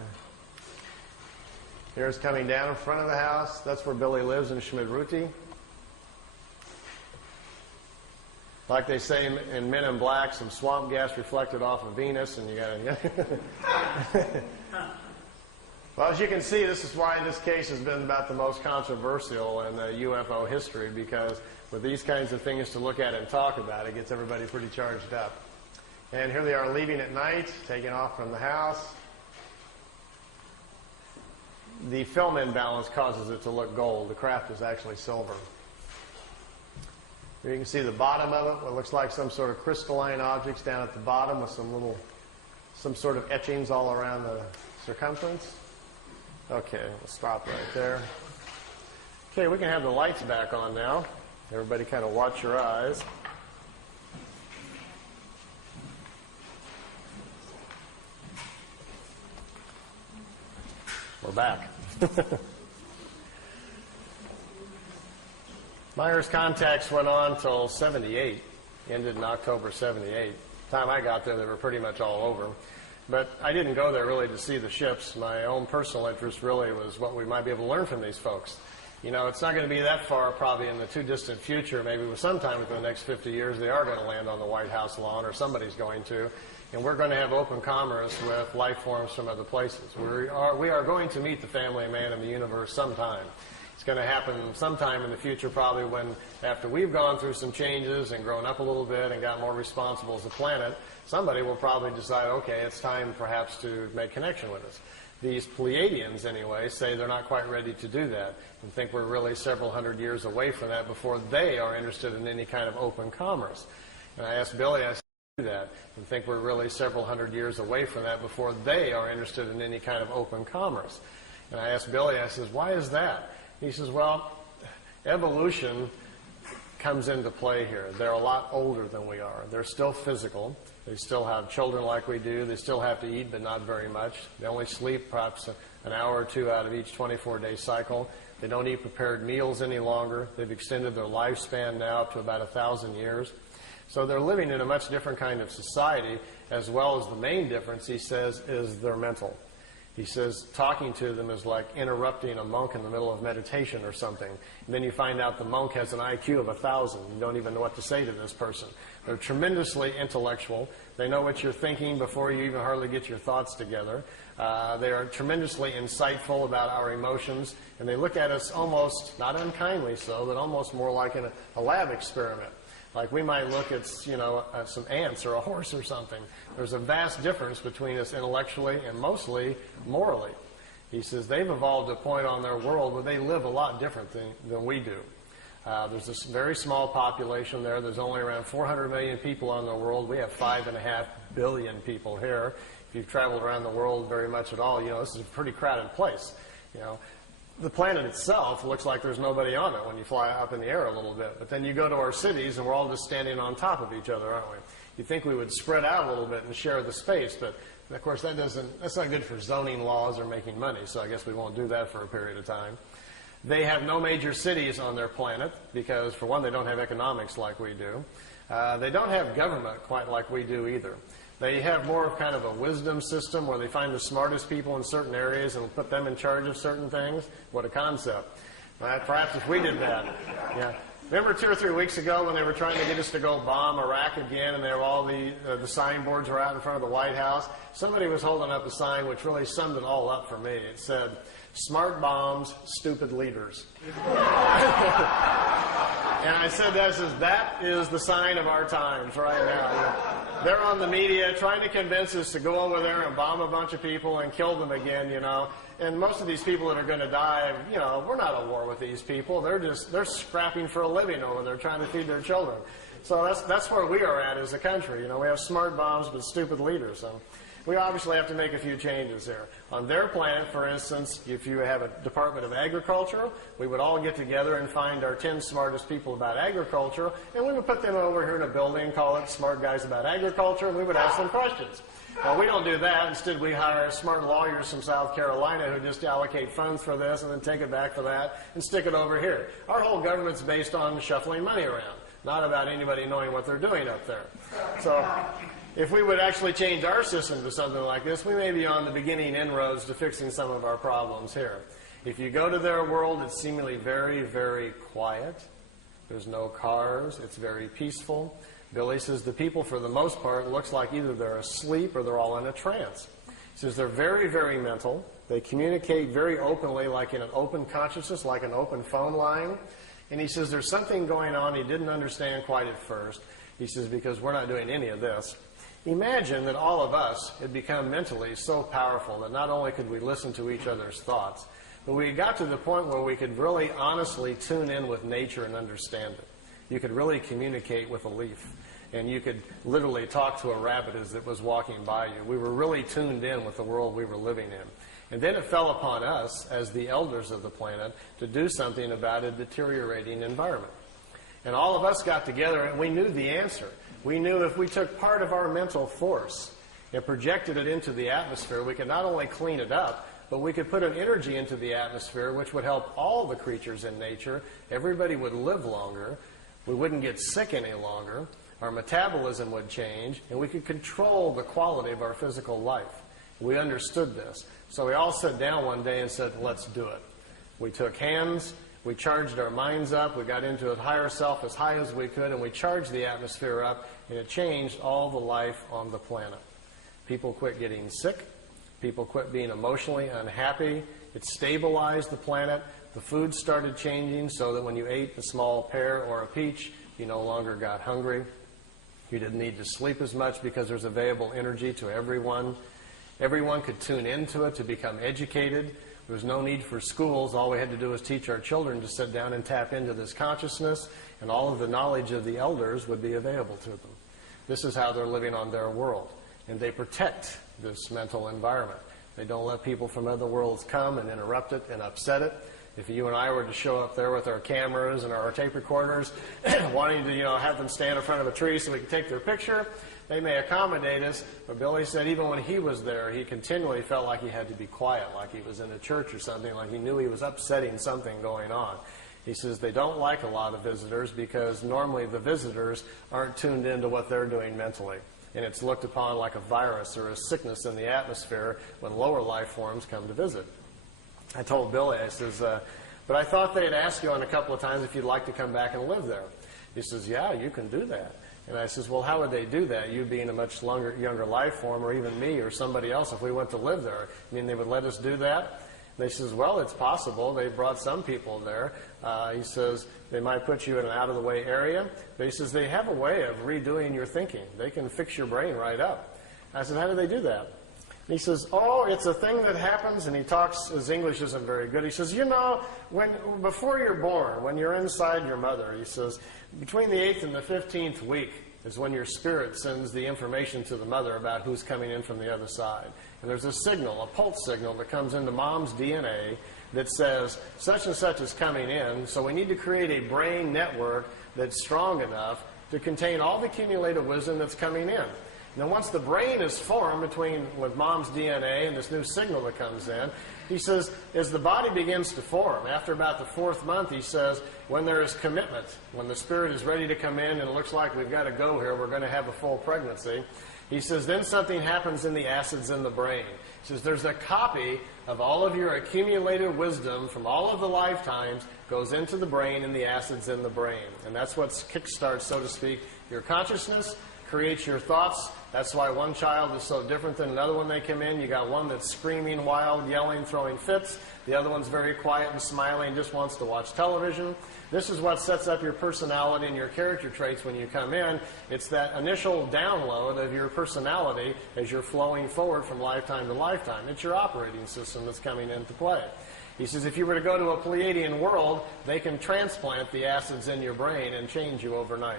here's coming down in front of the house. That's where Billy lives in Schmidruti. Like they say in Men in Black, some swamp gas reflected off of Venus, and you got to. Well, as you can see, this is why this case has been about the most controversial in UFO history, because with these kinds of things to look at and talk about, it gets everybody pretty charged up. And here they are leaving at night, taking off from the house. The film imbalance causes it to look gold. The craft is actually silver. Here you can see the bottom of it, what looks like some sort of crystalline objects down at the bottom with some sort of etchings all around the circumference. Okay, we'll stop right there. Okay, we can have the lights back on now. Everybody kind of watch your eyes. We're back. Myers contacts went on till 78, ended in October 78. The time I got there, they were pretty much all over. But I didn't go there really to see the ships. My own personal interest really was what we might be able to learn from these folks. You know, it's not going to be that far, probably in the too distant future, maybe sometime within the next 50 years, they are going to land on the White House lawn, or somebody's going to. And we're going to have open commerce with life forms from other places. We are going to meet the family man in the universe sometime. It's going to happen sometime in the future, probably when, after we've gone through some changes and grown up a little bit and got more responsible as a planet, somebody will probably decide, okay, it's time perhaps to make connection with us. These Pleiadians, anyway, say they're not quite ready to do that and think we're really several hundred years away from that before they are interested in any kind of open commerce. And I asked Billy, I said, do that and think we're really several hundred years away from that before they are interested in any kind of open commerce. And I asked Billy, I says, why is that? He says, well, evolution comes into play here. They're a lot older than we are. They're still physical. They still have children like we do. They still have to eat, but not very much. They only sleep perhaps an hour or two out of each 24-day cycle. They don't eat prepared meals any longer. They've extended their lifespan now up to about 1,000 years. So they're living in a much different kind of society, as well as the main difference, he says, is their mental. He says talking to them is like interrupting a monk in the middle of meditation or something. And then you find out the monk has an IQ of 1,000. You don't even know what to say to this person. They're tremendously intellectual. They know what you're thinking before you even hardly get your thoughts together. They are tremendously insightful about our emotions. And they look at us almost, not unkindly so, but almost more like in a lab experiment. Like we might look at, some ants or a horse or something. There's a vast difference between us intellectually and mostly morally. He says they've evolved to a point on their world where they live a lot different than we do. There's this very small population there. There's only around 400 million people on the world. We have 5.5 billion people here. If you've traveled around the world very much at all, this is a pretty crowded place. The planet itself looks like there's nobody on it when you fly up in the air a little bit. But then you go to our cities and we're all just standing on top of each other, aren't we? You'd think we would spread out a little bit and share the space, but of course that's not good for zoning laws or making money, so I guess we won't do that for a period of time. They have no major cities on their planet because, for one, they don't have economics like we do. They don't have government quite like we do either. They have more of kind of a wisdom system where they find the smartest people in certain areas and put them in charge of certain things. What a concept. Perhaps if we did that. Yeah. Remember 2 or 3 weeks ago when they were trying to get us to go bomb Iraq again and there were all the signboards were out in front of the White House? Somebody was holding up a sign which really summed it all up for me. It said, "Smart bombs, stupid leaders." And I said, that is the sign of our times right now. They're on the media trying to convince us to go over there and bomb a bunch of people and kill them again, And most of these people that are going to die, we're not at war with these people. They're scrapping for a living over there trying to feed their children. So that's where we are at as a country. We have smart bombs but stupid leaders. So we obviously have to make a few changes here. On their planet, for instance, if you have a Department of Agriculture, we would all get together and find our 10 smartest people about agriculture, and we would put them over here in a building, call it Smart Guys About Agriculture, and we would ask them questions. Well, we don't do that. Instead, we hire smart lawyers from South Carolina who just allocate funds for this and then take it back for that and stick it over here. Our whole government's based on shuffling money around, not about anybody knowing what they're doing up there. So if we would actually change our system to something like this, we may be on the beginning inroads to fixing some of our problems here. If you go to their world, it's seemingly very, very quiet. There's no cars. It's very peaceful. Billy says the people, for the most part, looks like either they're asleep or they're all in a trance. He says they're very, very mental. They communicate very openly, like in an open consciousness, like an open phone line. And he says there's something going on he didn't understand quite at first. He says, because we're not doing any of this. Imagine that all of us had become mentally so powerful that not only could we listen to each other's thoughts, but we got to the point where we could really honestly tune in with nature and understand it. You could really communicate with a leaf. And you could literally talk to a rabbit as it was walking by you. We were really tuned in with the world we were living in. And then it fell upon us, as the elders of the planet, to do something about a deteriorating environment. And all of us got together and we knew the answer. We knew if we took part of our mental force and projected it into the atmosphere, we could not only clean it up, but we could put an energy into the atmosphere which would help all the creatures in nature. Everybody would live longer. We wouldn't get sick any longer. Our metabolism would change, and we could control the quality of our physical life. We understood this. So we all sat down one day and said, let's do it. We took hands, we charged our minds up, we got into a higher self as high as we could, and we charged the atmosphere up, and it changed all the life on the planet. People quit getting sick. People quit being emotionally unhappy. It stabilized the planet. The food started changing so that when you ate a small pear or a peach, you no longer got hungry. You didn't need to sleep as much because there's available energy to everyone. Everyone could tune into it to become educated. There was no need for schools. All we had to do was teach our children to sit down and tap into this consciousness, and all of the knowledge of the elders would be available to them. This is how they're living on their world. And they protect this mental environment. They don't let people from other worlds come and interrupt it and upset it. if you and I were to show up there with our cameras and our tape recorders, wanting to, have them stand in front of a tree so we can take their picture, they may accommodate us. But Billy said even when he was there, he continually felt like he had to be quiet, like he was in a church or something, like he knew he was upsetting something going on. He says they don't like a lot of visitors because normally the visitors aren't tuned into what they're doing mentally. And it's looked upon like a virus or a sickness in the atmosphere when lower life forms come to visit. I told Billy, I says, but I thought they'd ask you on a couple of times if you'd like to come back and live there. He says, yeah, you can do that. And I says, well, how would they do that? You being a much younger life form, or even me or somebody else, if we went to live there, I mean, they would let us do that? And they says, well, it's possible. They've brought some people there. He says, they might put you in an out-of-the-way area. But he says, they have a way of redoing your thinking. They can fix your brain right up. I said, how do they do that? And he says, oh, it's a thing that happens, and he talks, his English isn't very good. He says, before you're born, when you're inside your mother, he says, between the 8th and the 15th week is when your spirit sends the information to the mother about who's coming in from the other side. And there's a signal, a pulse signal that comes into mom's DNA that says such and such is coming in, so we need to create a brain network that's strong enough to contain all the accumulated wisdom that's coming in. Now, once the brain is formed with mom's DNA and this new signal that comes in, he says, as the body begins to form, after about the 4th month, he says, when there is commitment, when the spirit is ready to come in and it looks like we've got to go here, we're going to have a full pregnancy, he says, then something happens in the acids in the brain. He says, there's a copy of all of your accumulated wisdom from all of the lifetimes goes into the brain and the acids in the brain. And that's what kickstarts, so to speak, your consciousness, creates your thoughts. That's why one child is so different than another when they come in. You got one that's screaming, wild, yelling, throwing fits. The other one's very quiet and smiling, just wants to watch television. This is what sets up your personality and your character traits when you come in. It's that initial download of your personality as you're flowing forward from lifetime to lifetime. It's your operating system that's coming into play. He says if you were to go to a Pleiadian world, they can transplant the acids in your brain and change you overnight.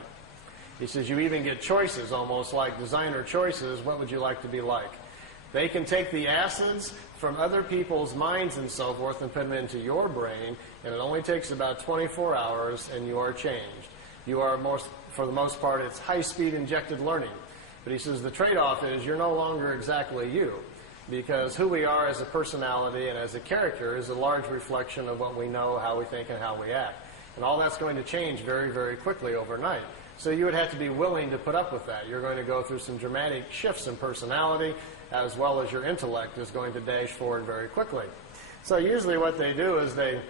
He says you even get choices, almost like designer choices. What would you like to be like? They can take the acids from other people's minds and so forth and put them into your brain, and it only takes about 24 hours and you are changed. You are, for the most part, it's high-speed injected learning. But he says the trade-off is you're no longer exactly you, because who we are as a personality and as a character is a large reflection of what we know, how we think, and how we act. And all that's going to change very, very quickly overnight. So you would have to be willing to put up with that. You're going to go through some dramatic shifts in personality, as well as your intellect is going to dash forward very quickly. So usually what they do is they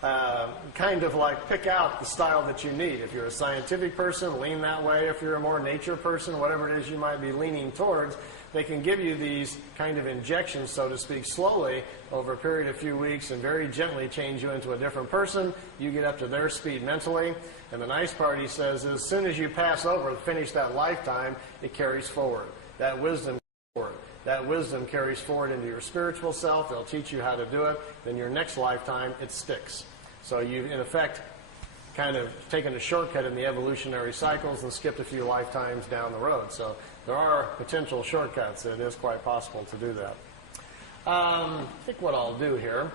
kind of like pick out the style that you need. If you're a scientific person, lean that way. If you're a more nature person, whatever it is you might be leaning towards, they can give you these kind of injections, so to speak, slowly over a period of a few weeks and very gently change you into a different person. You get up to their speed mentally. And the nice part, he says, is as soon as you pass over and finish that lifetime, it carries forward. That wisdom carries forward. That wisdom carries forward into your spiritual self. They'll teach you how to do it. Then your next lifetime, it sticks. So you've, in effect, kind of taken a shortcut in the evolutionary cycles and skipped a few lifetimes down the road. So there are potential shortcuts. It is quite possible to do that. I think what I'll do here,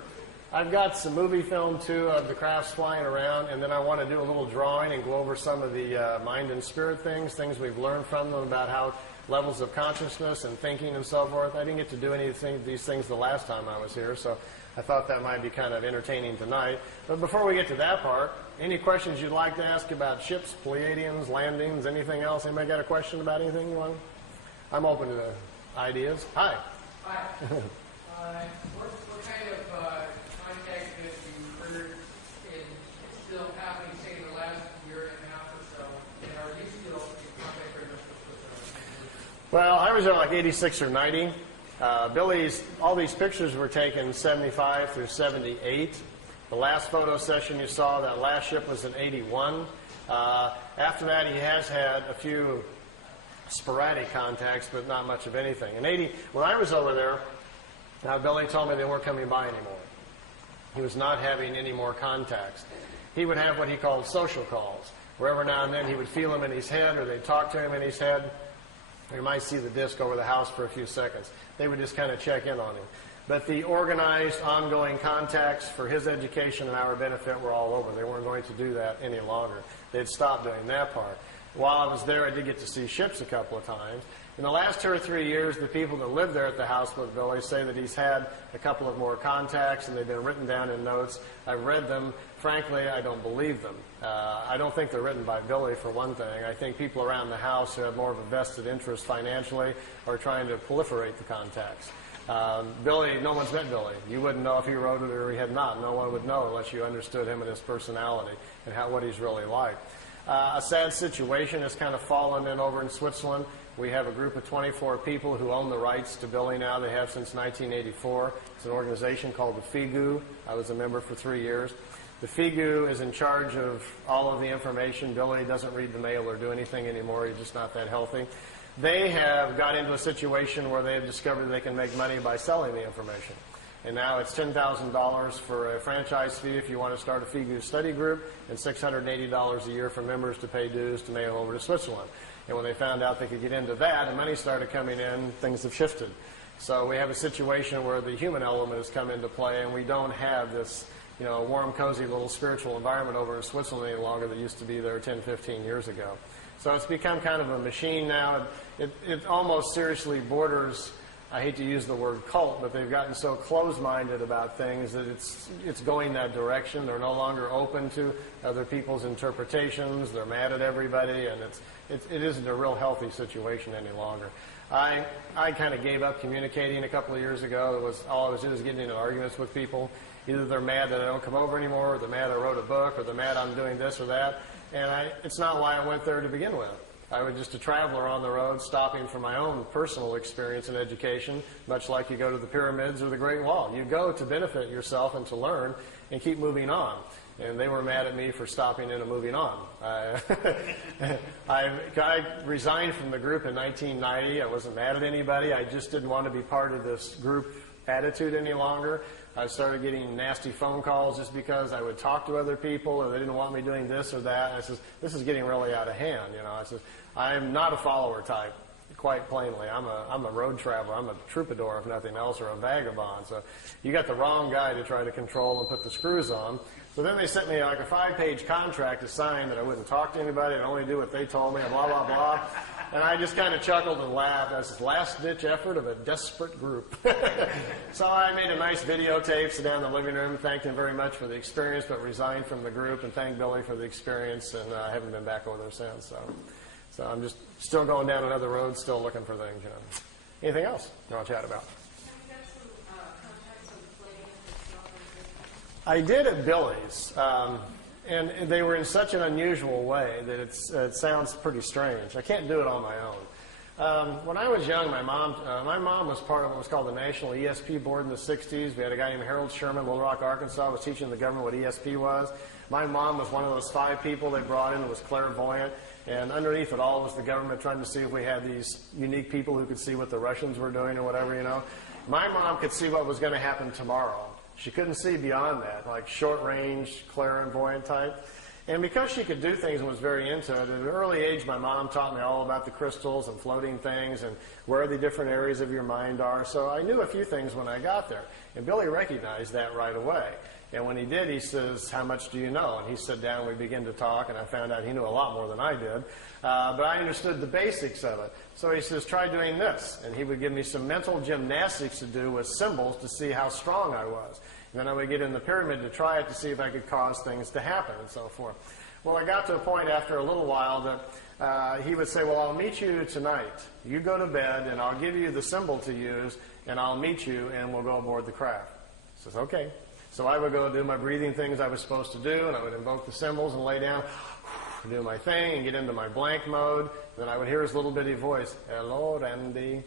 I've got some movie film, too, of the crafts flying around, and then I want to do a little drawing and go over some of the mind and spirit things we've learned from them about how levels of consciousness and thinking and so forth. I didn't get to do any of these things the last time I was here, so I thought that might be kind of entertaining tonight. But before we get to that part, any questions you'd like to ask about ships, Pleiadians, landings, anything else? Anybody got a question about anything you want? I'm open to ideas. Hi. Hi. What kind of contact have you heard is still happening, say, in the last year and a half or so? And are you still in contact very much with them? Well, I was at like 86 or 90. All these pictures were taken 75 through 78. The last photo session you saw, that last ship was in 81. After that, he has had a few sporadic contacts, but not much of anything. In 80, when I was over there, Billy told me they weren't coming by anymore. He was not having any more contacts. He would have what he called social calls, where every now and then he would feel them in his head, or they'd talk to him in his head. You might see the disc over the house for a few seconds. They would just kind of check in on him. But the organized, ongoing contacts for his education and our benefit were all over. They weren't going to do that any longer. They'd stopped doing that part. While I was there, I did get to see ships a couple of times. In the last 2 or 3 years, the people that live there at the house with Billy say that he's had a couple of more contacts, and they've been written down in notes. I've read them. Frankly, I don't believe them. I don't think they're written by Billy, for one thing. I think people around the house who have more of a vested interest financially are trying to proliferate the contacts. Billy, no one's met Billy. You wouldn't know if he wrote it or he had not. No one would know unless you understood him and his personality and what he's really like. A sad situation has kind of fallen in over in Switzerland. We have a group of 24 people who own the rights to Billy now. They have since 1984. It's an organization called the FIGU. I was a member for 3 years. The FIGU is in charge of all of the information. Billy doesn't read the mail or do anything anymore. He's just not that healthy. They have got into a situation where they have discovered they can make money by selling the information. And now it's $10,000 for a franchise fee if you want to start a FIGU study group, and $680 a year for members to pay dues to mail over to Switzerland. And when they found out they could get into that and money started coming in, things have shifted. So we have a situation where the human element has come into play, and we don't have this, warm, cozy little spiritual environment over in Switzerland any longer that used to be there 10, 15 years ago. So it's become kind of a machine now. It almost seriously borders, I hate to use the word cult, but they've gotten so closed-minded about things that it's going that direction. They're no longer open to other people's interpretations. They're mad at everybody, and it isn't a real healthy situation any longer. I kind of gave up communicating a couple of years ago. All I was doing was getting into arguments with people. Either they're mad that I don't come over anymore, or they're mad I wrote a book, or they're mad I'm doing this or that. And it's not why I went there to begin with. I was just a traveler on the road, stopping for my own personal experience and education, much like you go to the pyramids or the Great Wall. You go to benefit yourself and to learn and keep moving on. And they were mad at me for stopping in and moving on. I resigned from the group in 1990. I wasn't mad at anybody. I just didn't want to be part of this group attitude any longer. I started getting nasty phone calls just because I would talk to other people and they didn't want me doing this or that. And I says, this is getting really out of hand. I says, I'm not a follower type, quite plainly. I'm a road traveler. I'm a troubadour, if nothing else, or a vagabond. So you got the wrong guy to try to control and put the screws on. So then they sent me like a 5-page contract to sign that I wouldn't talk to anybody and only do what they told me and blah, blah, blah. And I just kind of chuckled and laughed. That's this last-ditch effort of a desperate group. So I made a nice videotape, sit down in the living room, thanked him very much for the experience, but resigned from the group, and thanked Billy for the experience, and I haven't been back over there since. So I'm just still going down another road, still looking for things. Anything else you want to chat about? I did at Billy's, and they were in such an unusual way that it sounds pretty strange. I can't do it on my own. When I was young, my mom was part of what was called the National ESP Board in the 60s. We had a guy named Harold Sherman, Little Rock, Arkansas, was teaching the government what ESP was. My mom was one of those 5 people they brought in that was clairvoyant, and underneath it all was the government trying to see if we had these unique people who could see what the Russians were doing or whatever, My mom could see what was going to happen tomorrow. She couldn't see beyond that, like short-range, clairvoyant type. And because she could do things and was very into it, at an early age, my mom taught me all about the crystals and floating things and where the different areas of your mind are. So I knew a few things when I got there. And Billy recognized that right away. And when he did, he says, how much do you know? And he sat down and we began to talk, and I found out he knew a lot more than I did. But I understood the basics of it. So he says, try doing this. And he would give me some mental gymnastics to do with symbols to see how strong I was. And then I would get in the pyramid to try it to see if I could cause things to happen and so forth. Well, I got to a point after a little while that he would say, well, I'll meet you tonight. You go to bed, and I'll give you the symbol to use, and I'll meet you, and we'll go aboard the craft. He says, okay. So I would go do my breathing things I was supposed to do, and I would invoke the symbols and lay down, do my thing, and get into my blank mode. Then I would hear his little bitty voice, hello, Randy.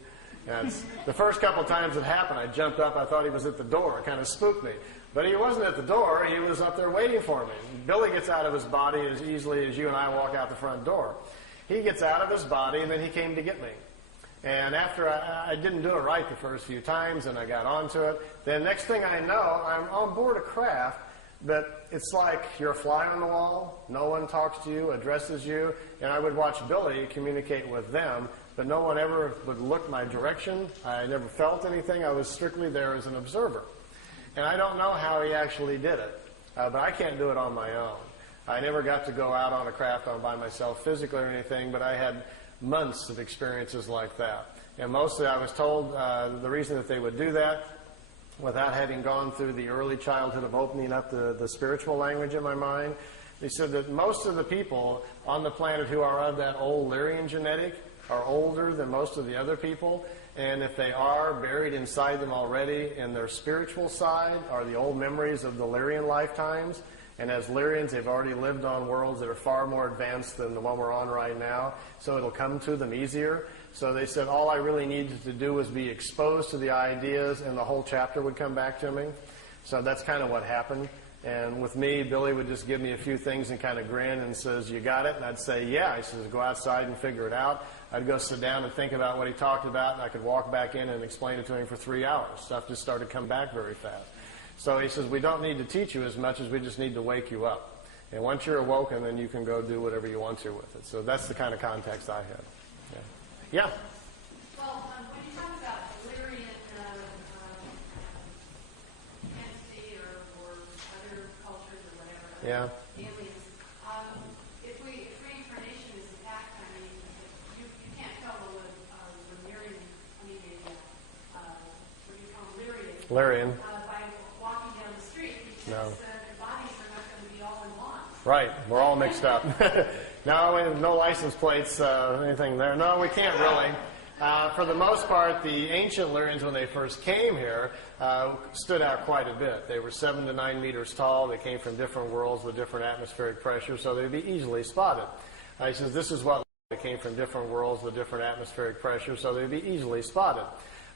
And the first couple times it happened, I jumped up. I thought he was at the door. It kind of spooked me. But he wasn't at the door. He was up there waiting for me. Billy gets out of his body as easily as you and I walk out the front door. He gets out of his body, and then he came to get me. And after I didn't do it right the first few times, and I got onto it, then next thing I know, I'm on board a craft, but it's like you're a fly on the wall. No one talks to you, addresses you. And I would watch Billy communicate with them, but no one ever would look my direction. I never felt anything. I was strictly there as an observer. And I don't know how he actually did it, but I can't do it on my own. I never got to go out on a craft all by myself physically or anything, but I had months of experiences like that. And mostly I was told the reason that they would do that, without having gone through the early childhood of opening up the spiritual language in my mind, they said that most of the people on the planet who are of that old Lyrian genetic are older than most of the other people. And if they are, buried inside them already in their spiritual side are the old memories of the Lyrian lifetimes. And as Lyrians, they've already lived on worlds that are far more advanced than the one we're on right now, so it'll come to them easier. So they said all I really needed to do was be exposed to the ideas, and the whole chapter would come back to me. So that's kind of what happened. And with me, Billy would just give me a few things and kind of grin and says, "You got it?" And I'd say, "Yeah." He says, "Go outside and figure it out." I'd go sit down and think about what he talked about, and I could walk back in and explain it to him for 3 hours. Stuff just started to come back very fast. So he says, "We don't need to teach you as much as we just need to wake you up. And once you're awoken, then you can go do whatever you want to with it." So that's the kind of context I had. Yeah? Well, when you talk about Lyrian entity or other cultures or whatever, aliens, if reincarnation is a fact, I mean, you can't tell what Lyrian, I mean, what do you call them, Lyrian. By walking down the street, because No. their bodies are not going to be all in one. Right. We're all mixed up. No license plates, anything there. No, we can't really. For the most part, the ancient Lyrians, when they first came here, stood out quite a bit. They were 7 to 9 meters tall. They came from different worlds with different atmospheric pressures, so they'd be easily spotted. He says, this is what they came from different worlds with different atmospheric pressures, so they'd be easily spotted.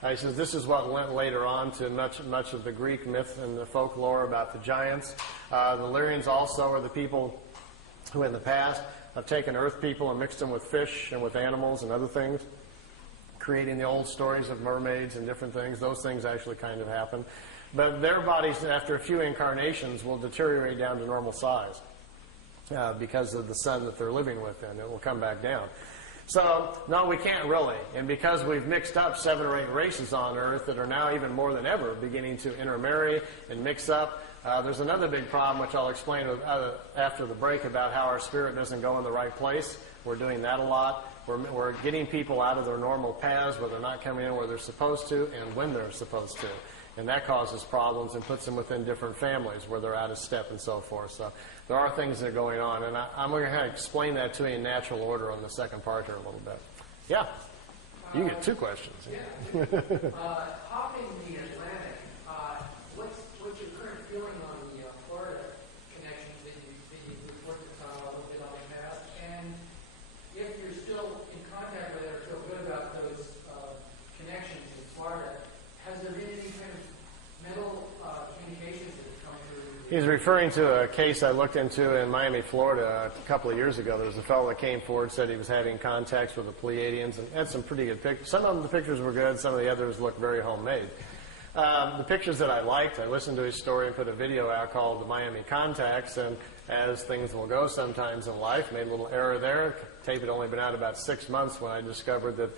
He says, this is what went later on to much of the Greek myth and the folklore about the giants. The Lyrians also are the people who in the past have taken earth people and mixed them with fish and with animals and other things, creating the old stories of mermaids and different things. Those things actually kind of happen. But their bodies, after a few incarnations, will deteriorate down to normal size because of the sun that they're living within. It will come back down. So, no, we can't really. And because we've mixed up 7 or 8 races on Earth that are now even more than ever beginning to intermarry and mix up, there's another big problem, which I'll explain after the break, about how our spirit doesn't go in the right place. We're doing that a lot. We're getting people out of their normal paths where they're not coming in where they're supposed to and when they're supposed to. And that causes problems and puts them within different families where they're out of step and so forth. So there are things that are going on. And I'm going to kind of explain that to you in natural order on the second part here a little bit. Yeah? You get 2 questions. Yeah. Hopping the Atlantic, what's your current feeling on the Florida connections that you've reported a little bit on the past? And if you're still in contact with it or feel good about those connections in Florida, has there been any kind of mental communications that have come through? He's referring to a case I looked into in Miami, Florida a couple of years ago. There was a fellow that came forward, said he was having contacts with the Pleiadians, and had some pretty good pictures. Some of the pictures were good. Some of the others looked very homemade. The pictures that I liked, I listened to his story and put a video out called The Miami Contacts, and as things will go sometimes in life, made a little error there. Tape had only been out about 6 months when I discovered that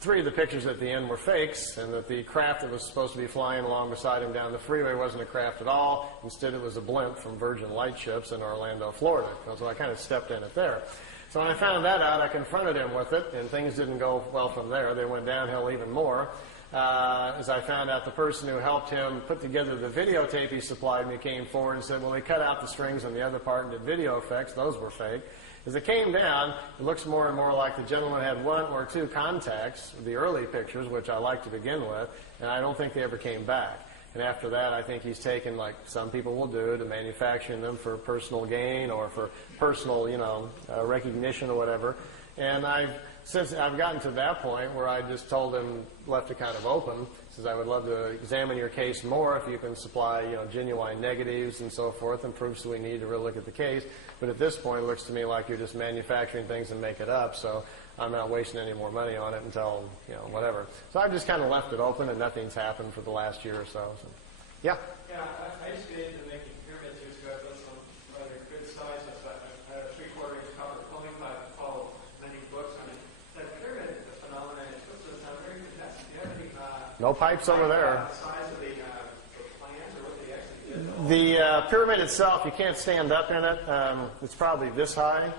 3 of the pictures at the end were fakes, and that the craft that was supposed to be flying along beside him down the freeway wasn't a craft at all. Instead, it was a blimp from Virgin Lightships in Orlando, Florida. So I kind of stepped in it there. So when I found that out, I confronted him with it, and things didn't go well from there. They went downhill even more. As I found out, the person who helped him put together the videotape he supplied me came forward and said, well, we cut out the strings on the other part and did video effects. Those were fake. As it came down, it looks more and more like the gentleman had 1 or 2 contacts, the early pictures, which I liked to begin with, and I don't think they ever came back. And after that, I think he's taken, like some people will do, to manufacturing them for personal gain or for personal, recognition or whatever. And since I've gotten to that point where I just told him, left it kind of open, says I would love to examine your case more if you can supply, genuine negatives and so forth and proofs that we need to really look at the case. But at this point, it looks to me like you're just manufacturing things and make it up, so I'm not wasting any more money on it until, whatever. So I've just kind of left it open, and nothing's happened for the last year or so. Yeah? Yeah, I used to get into making pyramids years ago. I've done some rather good sizes. I had a 3/4 inch copper plumbing pipe, followed many books on it. That pyramid phenomenon No pipes over there. The size of the plans or what they actually did? The pyramid itself, you can't stand up in it. It's probably this high,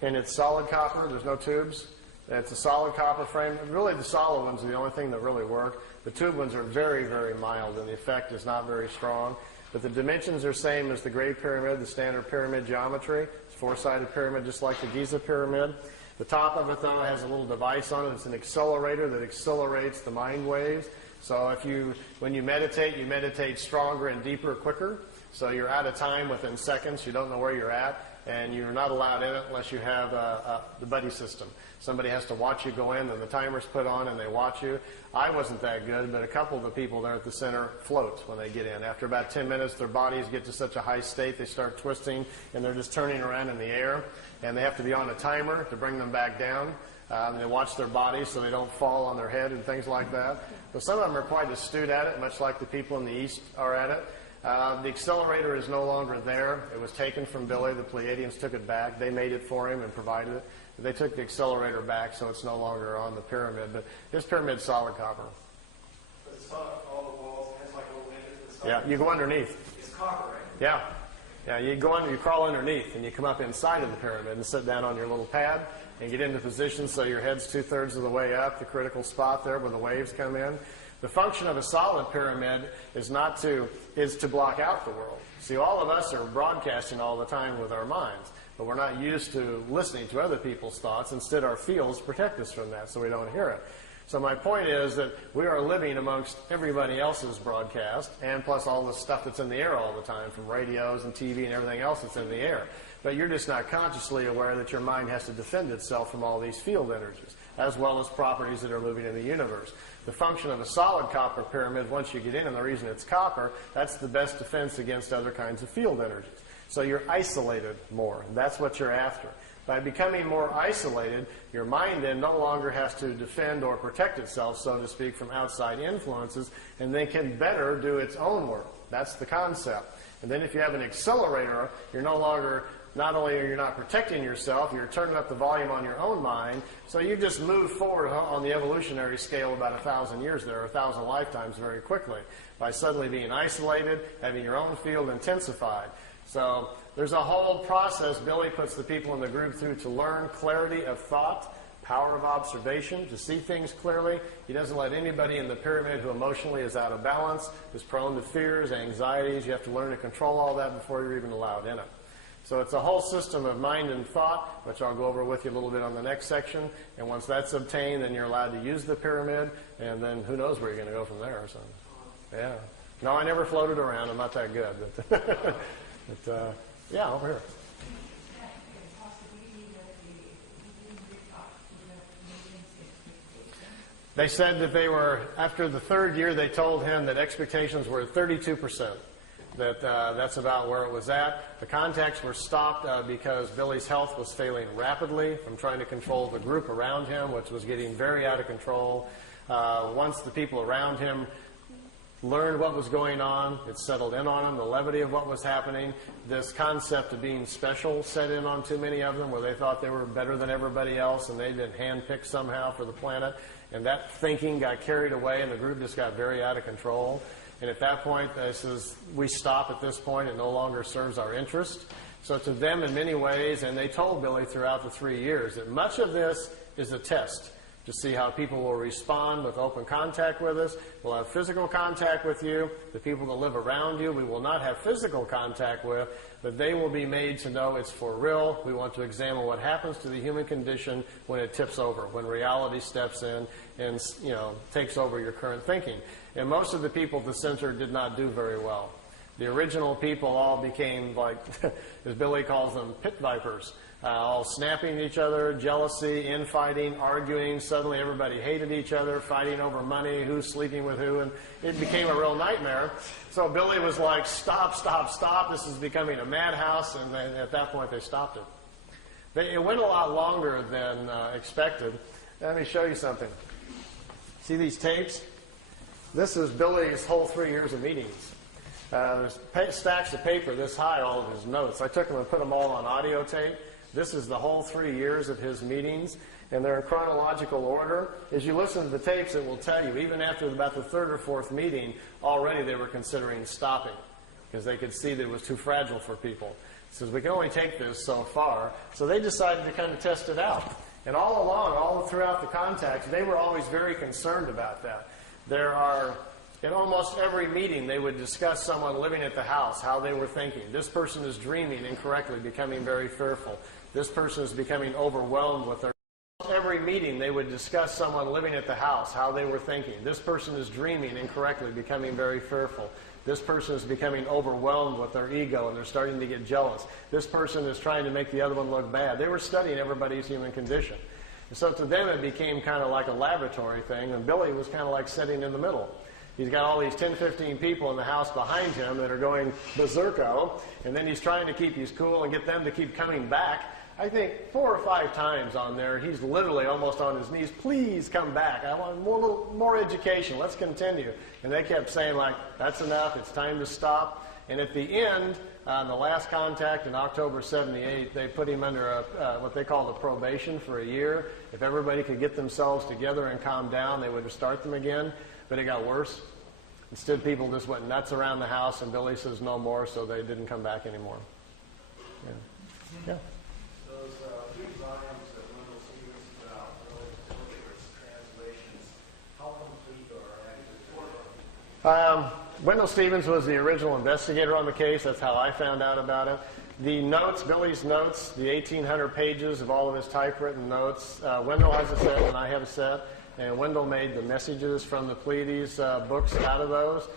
and it's solid copper. There's no tubes. It's a solid copper frame. Really, the solid ones are the only thing that really work. The tube ones are very, very mild, and the effect is not very strong. But the dimensions are same as the Great Pyramid, the standard pyramid geometry. It's a four-sided pyramid, just like the Giza pyramid. The top of it, though, has a little device on it. It's an accelerator that accelerates the mind waves. So when you meditate stronger and deeper, quicker. So you're out of time within seconds. You don't know where you're at, and you're not allowed in it unless you have the buddy system. Somebody has to watch you go in, and the timer's put on, and they watch you. I wasn't that good, but a couple of the people there at the center float when they get in. After about 10 minutes, their bodies get to such a high state, they start twisting, and they're just turning around in the air. And they have to be on a timer to bring them back down. They watch their bodies so they don't fall on their head and things like that. But some of them are quite astute at it, much like the people in the East are at it. The accelerator is no longer there. It was taken from Billy. The Pleiadians took it back. They made it for him and provided it. They took the accelerator back, so it's no longer on the pyramid. But this pyramid's solid copper. But it's all the walls has like little windows and Yeah, you go underneath. It's copper, right? Yeah. Yeah, you crawl underneath, and you come up inside of the pyramid and sit down on your little pad and get into position so your head's 2/3 of the way up, the critical spot there where the waves come in. The function of a solid pyramid is to block out the world. See, all of us are broadcasting all the time with our minds, but we're not used to listening to other people's thoughts. Instead, our fields protect us from that so we don't hear it. So my point is that we are living amongst everybody else's broadcast, and plus all the stuff that's in the air all the time, from radios and TV and everything else that's in the air. But you're just not consciously aware that your mind has to defend itself from all these field energies, as well as properties that are moving in the universe. The function of a solid copper pyramid, once you get in, and the reason it's copper, that's the best defense against other kinds of field energies. So you're isolated more, and that's what you're after. By becoming more isolated, your mind then no longer has to defend or protect itself, so to speak, from outside influences, and then can better do its own work. That's the concept. And then if you have an accelerator, you're no longer, not only are you not protecting yourself, you're turning up the volume on your own mind, so you just move forward on the evolutionary scale about 1,000 years there, or 1,000 lifetimes very quickly, by suddenly being isolated, having your own field intensified. So there's a whole process Billy puts the people in the group through to learn clarity of thought, power of observation, to see things clearly. He doesn't let anybody in the pyramid who emotionally is out of balance, is prone to fears, anxieties. You have to learn to control all that before you're even allowed in it. So it's a whole system of mind and thought, which I'll go over with you a little bit on the next section. And once that's obtained, then you're allowed to use the pyramid, and then who knows where you're going to go from there. So, yeah. No, I never floated around. I'm not that good. But yeah, over here. They said that they were, after the third year, they told him that expectations were 32%. That's about where it was at. The contacts were stopped because Billy's health was failing rapidly from trying to control the group around him, which was getting very out of control. Once the people around him learned what was going on, it settled in on them, the levity of what was happening. This concept of being special set in on too many of them, where they thought they were better than everybody else and they'd been handpicked somehow for the planet. And that thinking got carried away, and the group just got very out of control. And at that point, they says, we stop at this point. It no longer serves our interest. So to them, in many ways, and they told Billy throughout the 3 years, that much of this is a test to see how people will respond with open contact with us. We'll have physical contact with you. The people that live around you, we will not have physical contact with, but they will be made to know it's for real. We want to examine what happens to the human condition when it tips over, when reality steps in and, takes over your current thinking. And most of the people at the center did not do very well. The original people all became, like, as Billy calls them, pit vipers. All snapping at each other, jealousy, infighting, arguing. Suddenly everybody hated each other, fighting over money, who's sleeping with who, and it became a real nightmare. So Billy was like, stop, stop, stop. This is becoming a madhouse, and then at that point they stopped it. It went a lot longer than expected. Let me show you something. See these tapes? This is Billy's whole 3 years of meetings. There's stacks of paper this high, all of his notes. I took them and put them all on audio tape. This is the whole 3 years of his meetings. and they're in chronological order. As you listen to the tapes, it will tell you, even after about the third or fourth meeting, already they were considering stopping because they could see that it was too fragile for people. It says, we can only take this so far. So they decided to kind of test it out. And all along, all throughout the contacts, they were always very concerned about that. In almost every meeting, they would discuss someone living at the house, how they were thinking. This person is dreaming incorrectly, becoming very fearful. This person is becoming overwhelmed with their... Every meeting, they would discuss someone living at the house, how they were thinking. This person is dreaming incorrectly, becoming very fearful. This person is becoming overwhelmed with their ego, and they're starting to get jealous. This person is trying to make the other one look bad. They were studying everybody's human condition. And so to them, it became kind of like a laboratory thing, and Billy was kind of like sitting in the middle. He's got all these 10, 15 people in the house behind him that are going berserko, and then he's trying to keep his cool and get them to keep coming back. I think 4 or 5 times on there, he's literally almost on his knees. Please come back. I want more education. Let's continue. And they kept saying, like, that's enough. It's time to stop. And at the end, the last contact in October 78, they put him under what they called a probation for a year. If everybody could get themselves together and calm down, they would start them again. But it got worse. Instead, people just went nuts around the house, and Billy says no more, so they didn't come back anymore. Yeah. Those 3 volumes that Wendell Stevens put out, early translations, how complete or accurate? Wendell Stevens was the original investigator on the case. That's how I found out about it. The notes, Billy's notes, the 1,800 pages of all of his typewritten notes, Wendell has a set and I have a set. And Wendell made the messages from the Pleiades books out of those.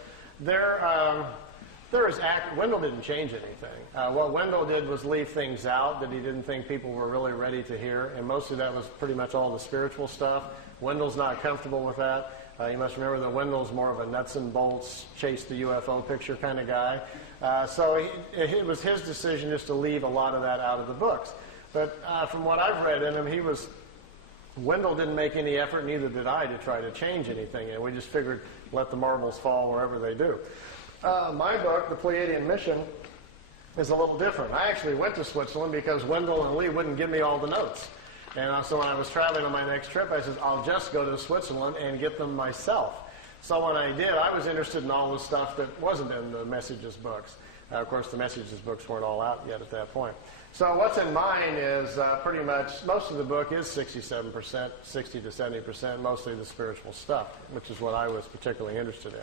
Wendell didn't change anything. What Wendell did was leave things out that he didn't think people were really ready to hear, and most of that was pretty much all the spiritual stuff. Wendell's not comfortable with that. You must remember that Wendell's more of a nuts and bolts, chase the UFO picture kind of guy. So it was his decision just to leave a lot of that out of the books. But from what I've read in him, Wendell didn't make any effort, neither did I, to try to change anything. And we just figured, let the marbles fall wherever they do. My book, The Pleiadian Mission, is a little different. I actually went to Switzerland because Wendell and Lee wouldn't give me all the notes. And so when I was traveling on my next trip, I said, I'll just go to Switzerland and get them myself. So when I did, I was interested in all the stuff that wasn't in the Messages books. Of course, the Messages books weren't all out yet at that point. So what's in mine is pretty much, most of the book is 67%, 60 to 70%, mostly the spiritual stuff, which is what I was particularly interested in.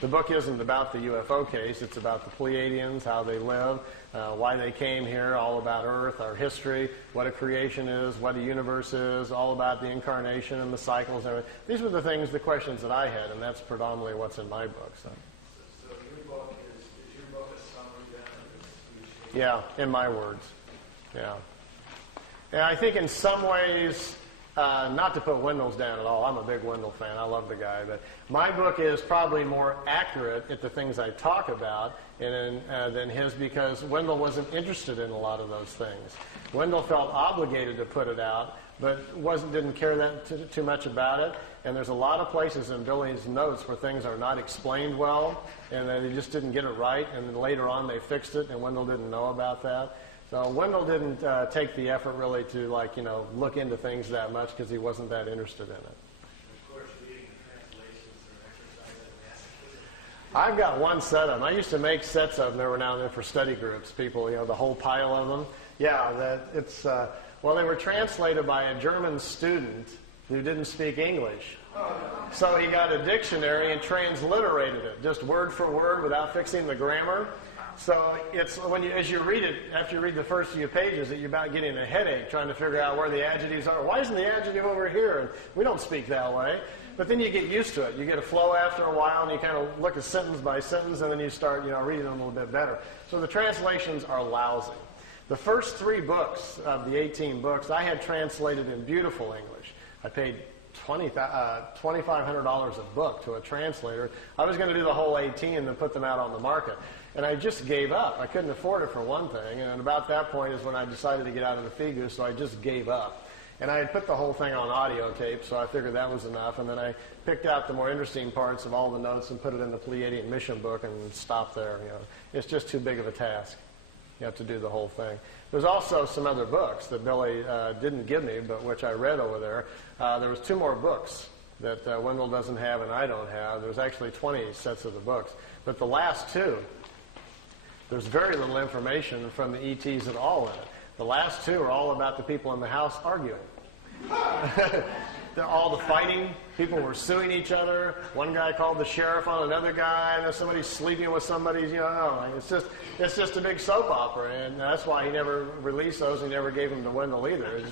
The book isn't about the UFO case. It's about the Pleiadians, how they live, why they came here, all about Earth, our history, what a creation is, what a universe is, all about the incarnation and the cycles and everything. These were the things, the questions that I had, and that's predominantly what's in my book. So your book is your book a summary then? Yeah, in my words. Yeah. And I think in some ways, not to put Wendell's down at all. I'm a big Wendell fan. I love the guy. But my book is probably more accurate at the things I talk about than his because Wendell wasn't interested in a lot of those things. Wendell felt obligated to put it out, but didn't care that too much about it. And there's a lot of places in Billy's notes where things are not explained well, and they just didn't get it right. And then later on they fixed it, and Wendell didn't know about that. So Wendell didn't take the effort really to look into things that much because he wasn't that interested in it. Of course, reading the translations are an exercise in masochism. I've got one set of them. I used to make sets of them every now and then for study groups. People, the whole pile of them. Yeah, they were translated by a German student who didn't speak English. So he got a dictionary and transliterated it, just word for word without fixing the grammar. So it's as you read it, after you read the first few pages, that you're about getting a headache trying to figure out where the adjectives are. Why isn't the adjective over here? And we don't speak that way. But then you get used to it. You get a flow after a while, and you kind of look at sentence by sentence, and then you start reading them a little bit better. So the translations are lousy. The first 3 books of the 18 books I had translated in beautiful English. I paid $2,500 a book to a translator. I was going to do the whole 18 and then put them out on the market. And I just gave up. I couldn't afford it for one thing. And about that point is when I decided to get out of the Figu, so I just gave up. And I had put the whole thing on audio tape, so I figured that was enough. And then I picked out the more interesting parts of all the notes and put it in the Pleiadian Mission book and stopped there. It's just too big of a task. to do the whole thing. There's also some other books that Billy didn't give me, but which I read over there. There was 2 more books that Wendell doesn't have and I don't have. There's actually 20 sets of the books. But the last 2, there's very little information from the ETs at all in it. The last 2 are all about the people in the house arguing. All the fighting, people were suing each other. One guy called the sheriff on another guy, and somebody's sleeping with somebody. It's just a big soap opera, and that's why he never released those. He never gave them to Wendell either.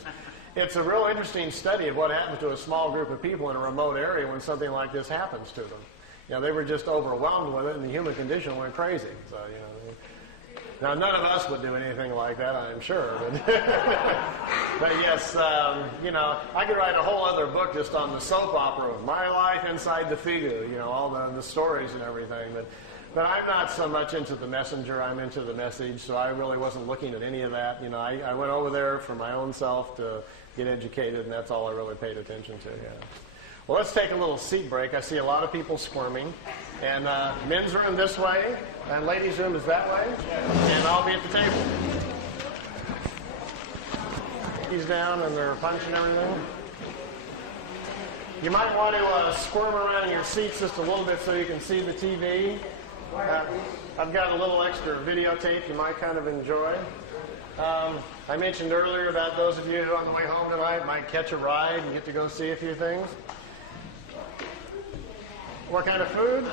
It's a real interesting study of what happens to a small group of people in a remote area when something like this happens to them. They were just overwhelmed with it, and the human condition went crazy. So, now, none of us would do anything like that, I'm sure. But yes, I could write a whole other book just on the soap opera of my life inside the Figu, all the stories and everything. But I'm not so much into the messenger, I'm into the message, so I really wasn't looking at any of that. I went over there for my own self to get educated, and that's all I really paid attention to, Well, let's take a little seat break. I see a lot of people squirming. And men's room this way, and ladies' room is that way. And I'll be at the table. He's down, and they're punching everything. You might want to squirm around in your seats just a little bit so you can see the TV. I've got a little extra videotape you might kind of enjoy. I mentioned earlier about those of you who on the way home tonight might catch a ride and get to go see a few things. What kind of food?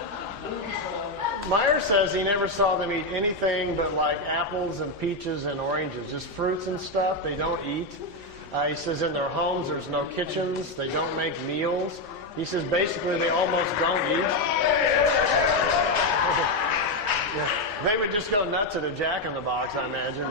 Meyer says he never saw them eat anything but like apples and peaches and oranges, just fruits and stuff. They don't eat. He says in their homes there's no kitchens. They don't make meals. He says basically they almost don't eat. They would just go nuts at a Jack-in-the-Box, I imagine,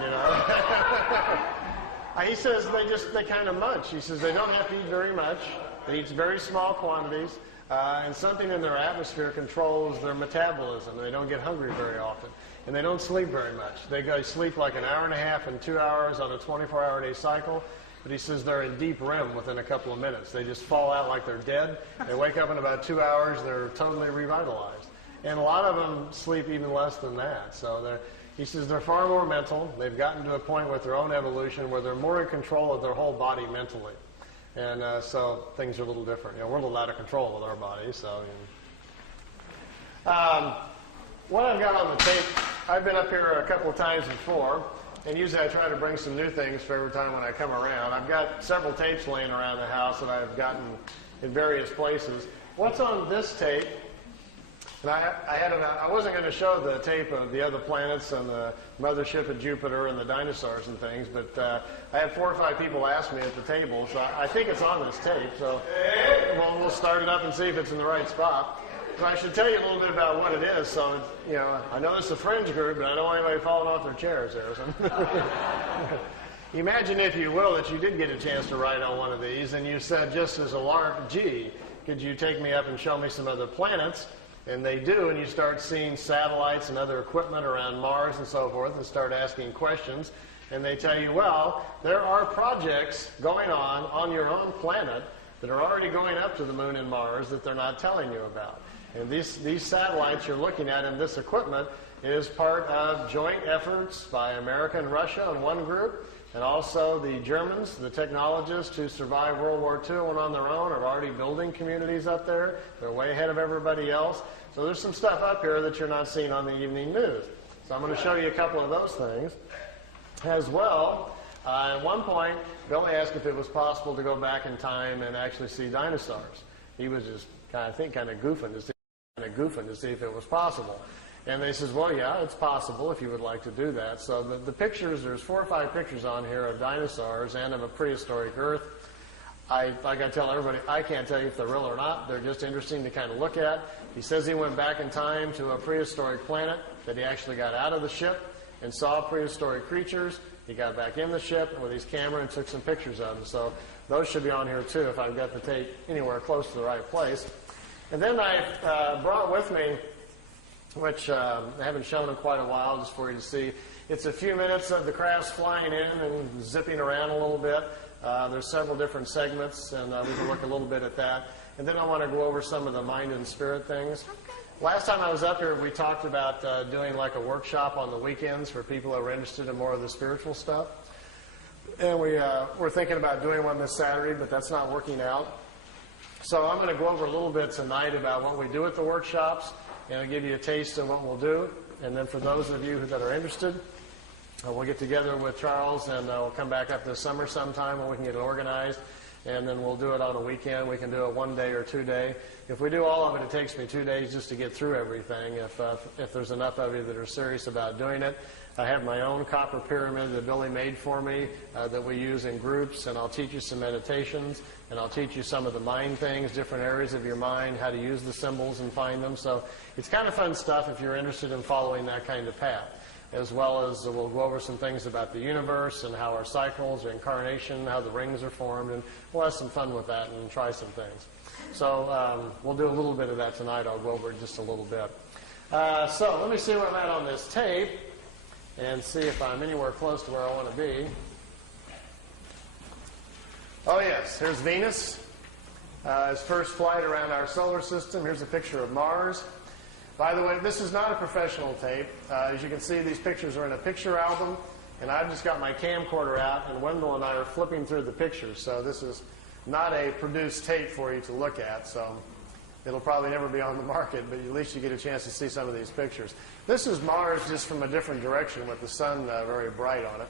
He says they kind of munch. He says they don't have to eat very much. They eat very small quantities. And something in their atmosphere controls their metabolism. They don't get hungry very often. And they don't sleep very much. They sleep like an hour and a half and 2 hours on a 24-hour-a-day cycle. But he says they're in deep REM within a couple of minutes. They just fall out like they're dead. They wake up in about 2 hours. They're totally revitalized. And a lot of them sleep even less than that. So he says they're far more mental. They've gotten to a point with their own evolution where they're more in control of their whole body mentally. And so things are a little different. We're a little out of control with our bodies. So, what I've got on the tape, I've been up here a couple of times before, and usually I try to bring some new things for every time when I come around. I've got several tapes laying around the house that I've gotten in various places. What's on this tape? And I wasn't going to show the tape of the other planets and the mothership of Jupiter and the dinosaurs and things, but I had 4 or 5 people ask me at the table, so I think it's on this tape. So we'll start it up and see if it's in the right spot. So I should tell you a little bit about what it is. So I know this is a fringe group, but I don't want anybody falling off their chairs there. So. Imagine, if you will, that you did get a chance to ride on one of these, and you said, just as a lark, gee, could you take me up and show me some other planets? And they do, and you start seeing satellites and other equipment around Mars and so forth, and start asking questions. And they tell you, well, there are projects going on your own planet that are already going up to the moon and Mars that they're not telling you about. And these satellites you're looking at and this equipment is part of joint efforts by America and Russia in one group, and also the Germans, the technologists who survived World War II and went on their own, are already building communities up there. They're way ahead of everybody else. So there's some stuff up here that you're not seeing on the evening news. So I'm going to show you a couple of those things. As well, at one point, Billy asked if it was possible to go back in time and actually see dinosaurs. He was just kind of goofing to see if it was possible. And they says, well, yeah, it's possible if you would like to do that. So the pictures, there's 4 or 5 pictures on here of dinosaurs and of a prehistoric Earth. Like I tell everybody, I can't tell you if they're real or not. They're just interesting to kind of look at. He says he went back in time to a prehistoric planet, that he actually got out of the ship and saw prehistoric creatures. He got back in the ship with his camera and took some pictures of them. So those should be on here too if I've got the tape anywhere close to the right place. And then I brought with me, which I haven't shown in quite a while, just for you to see. It's a few minutes of the crafts flying in and zipping around a little bit. There's several different segments, and we can look a little bit at that. And then I want to go over some of the mind and spirit things. Last time I was up here, we talked about doing like a workshop on the weekends for people who are interested in more of the spiritual stuff. And we're thinking about doing one this Saturday, but that's not working out. So I'm going to go over a little bit tonight about what we do at the workshops, and I'll give you a taste of what we'll do. And then for those of you that are interested, we'll get together with Charles, and we'll come back up this summer sometime when we can get it organized. And then we'll do it on a weekend. We can do it 1 day or 2 day. If we do all of it, it takes me 2 days just to get through everything, if there's enough of you that are serious about doing it. I have my own copper pyramid that Billy made for me that we use in groups, and I'll teach you some meditations, and I'll teach you some of the mind things, different areas of your mind, how to use the symbols and find them. So it's kind of fun stuff if you're interested in following that kind of path, as well as we'll go over some things about the universe and how our cycles, our incarnation, how the rings are formed, and we'll have some fun with that and try some things. So we'll do a little bit of that tonight. I'll go over it just a little bit. So let me see where I'm at on this tape and see if I'm anywhere close to where I want to be. Oh, yes, here's Venus. His first flight around our solar system. Here's a picture of Mars. By the way, this is not a professional tape. As you can see, these pictures are in a picture album, and I've just got my camcorder out, and Wendell and I are flipping through the pictures. So this is not a produced tape for you to look at, so it'll probably never be on the market, but at least you get a chance to see some of these pictures. This is Mars just from a different direction with the sun very bright on it.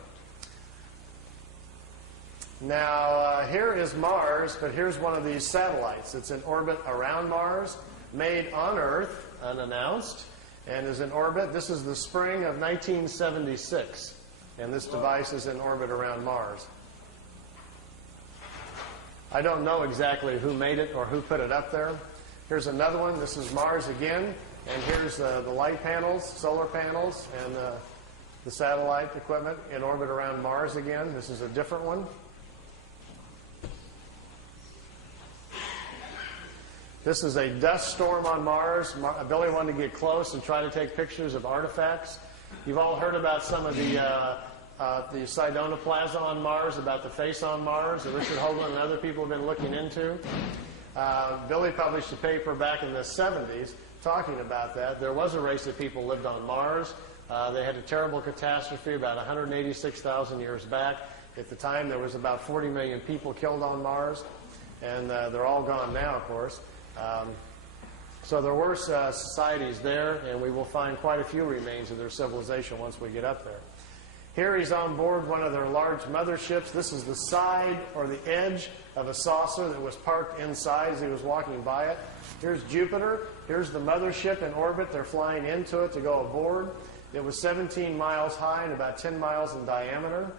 Now, here is Mars, but here's one of these satellites. It's in orbit around Mars, made on Earth, unannounced, and is in orbit. This is the spring of 1976, and this device is in orbit around Mars. I don't know exactly who made it or who put it up there. Here's another one. This is Mars again, and here's the light panels, solar panels, and the satellite equipment in orbit around Mars again. This is a different one. This is a dust storm on Mars. Billy wanted to get close and try to take pictures of artifacts. You've all heard about some of the Sidonoplasma on Mars, about the face on Mars that Richard Hoagland and other people have been looking into. Billy published a paper back in the 70s talking about that. There was a race of people lived on Mars. They had a terrible catastrophe about 186,000 years back. At the time, there was about 40 million people killed on Mars, and they're all gone now, of course. So there were societies there, and we will find quite a few remains of their civilization once we get up there. Here he's on board one of their large motherships. This is the side or the edge of a saucer that was parked inside as he was walking by it. Here's Jupiter. Here's the mothership in orbit. They're flying into it to go aboard. It was 17 miles high and about 10 miles in diameter.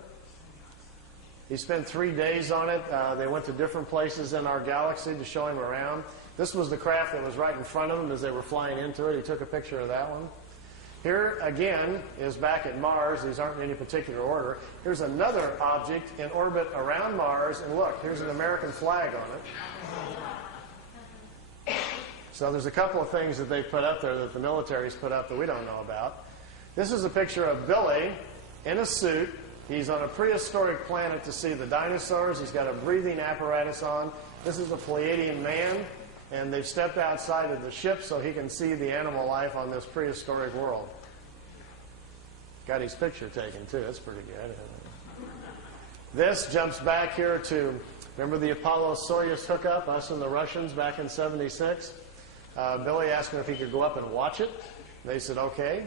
He spent 3 days on it. They went to different places in our galaxy to show him around. This was the craft that was right in front of him as they were flying into it. He took a picture of that one. Here, again, is back at Mars. These aren't in any particular order. Here's another object in orbit around Mars, and look, here's an American flag on it. So there's a couple of things that they've put up there that the military's put up that we don't know about. This is a picture of Billy in a suit. He's on a prehistoric planet to see the dinosaurs. He's got a breathing apparatus on. This is a Pleiadian man, and they've stepped outside of the ship so he can see the animal life on this prehistoric world. Got his picture taken, too. That's pretty good. This jumps back here to, remember the Apollo-Soyuz hookup, us and the Russians back in 76? Billy asked him if he could go up and watch it. They said, okay.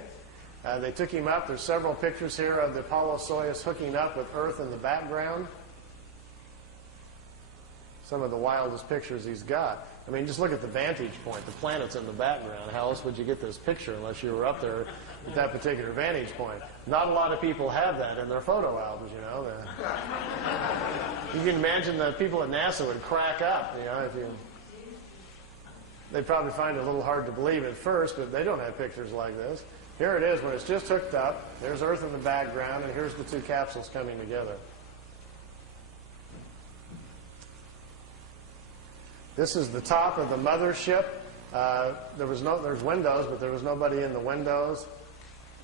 They took him up. There's several pictures here of the Apollo-Soyuz hooking up with Earth in the background. Some of the wildest pictures he's got. I mean, just look at the vantage point. The planet's in the background. How else would you get this picture unless you were up there at that particular vantage point? Not a lot of people have that in their photo albums, you know. You can imagine that people at NASA would crack up, you know, if you... They'd probably find it a little hard to believe at first, but they don't have pictures like this. Here it is when it's just hooked up. There's Earth in the background, and here's the two capsules coming together. This is the top of the mothership. There's windows, but there was nobody in the windows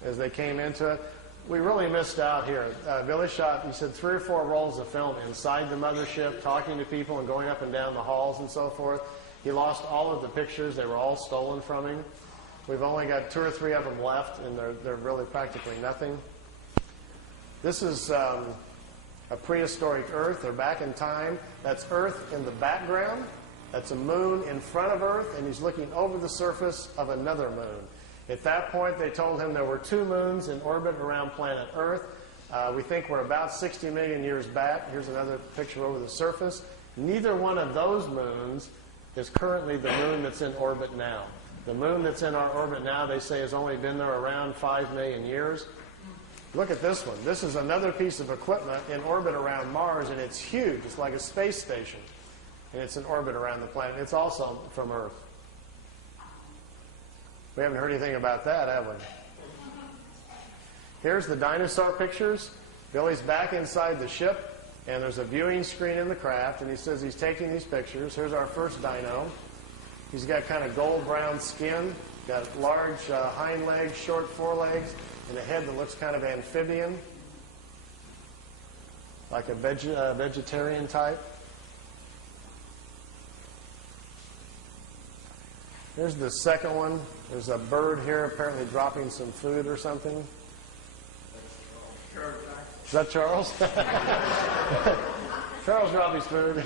as they came into it. We really missed out here. Billy shot, he said, 3 or 4 rolls of film inside the mothership, talking to people and going up and down the halls and so forth. He lost all of the pictures. They were all stolen from him. We've only got 2 or 3 of them left, and they're really practically nothing. This is a prehistoric Earth. They're back in time. That's Earth in the background. That's a moon in front of Earth, and he's looking over the surface of another moon. At that point, they told him there were 2 moons in orbit around planet Earth. We think we're about 60 million years back. Here's another picture over the surface. Neither one of those moons is currently the moon that's in orbit now. The moon that's in our orbit now, they say, has only been there around 5 million years. Look at this one. This is another piece of equipment in orbit around Mars, and it's huge. It's like a space station. And it's in orbit around the planet. It's also from Earth. We haven't heard anything about that, have we? Here's the dinosaur pictures. Billy's back inside the ship, and there's a viewing screen in the craft, and he says he's taking these pictures. Here's our first dino. He's got kind of gold-brown skin, got large hind legs, short forelegs, and a head that looks kind of amphibian, like a vegetarian type. Here's the second one. There's a bird here apparently dropping some food or something. Is that Charles? Charles dropped his food.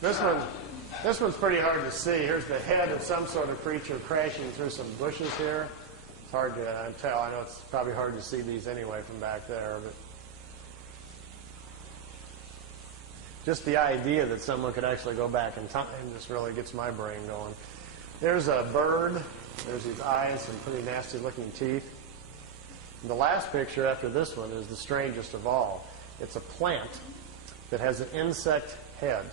This one's pretty hard to see. Here's the head of some sort of creature crashing through some bushes here. It's hard to tell. I know it's probably hard to see these anyway from back there, but just the idea that someone could actually go back in time just really gets my brain going. There's a bird. There's his eyes, some pretty nasty-looking teeth. And the last picture after this one is the strangest of all. It's a plant that has an insect head.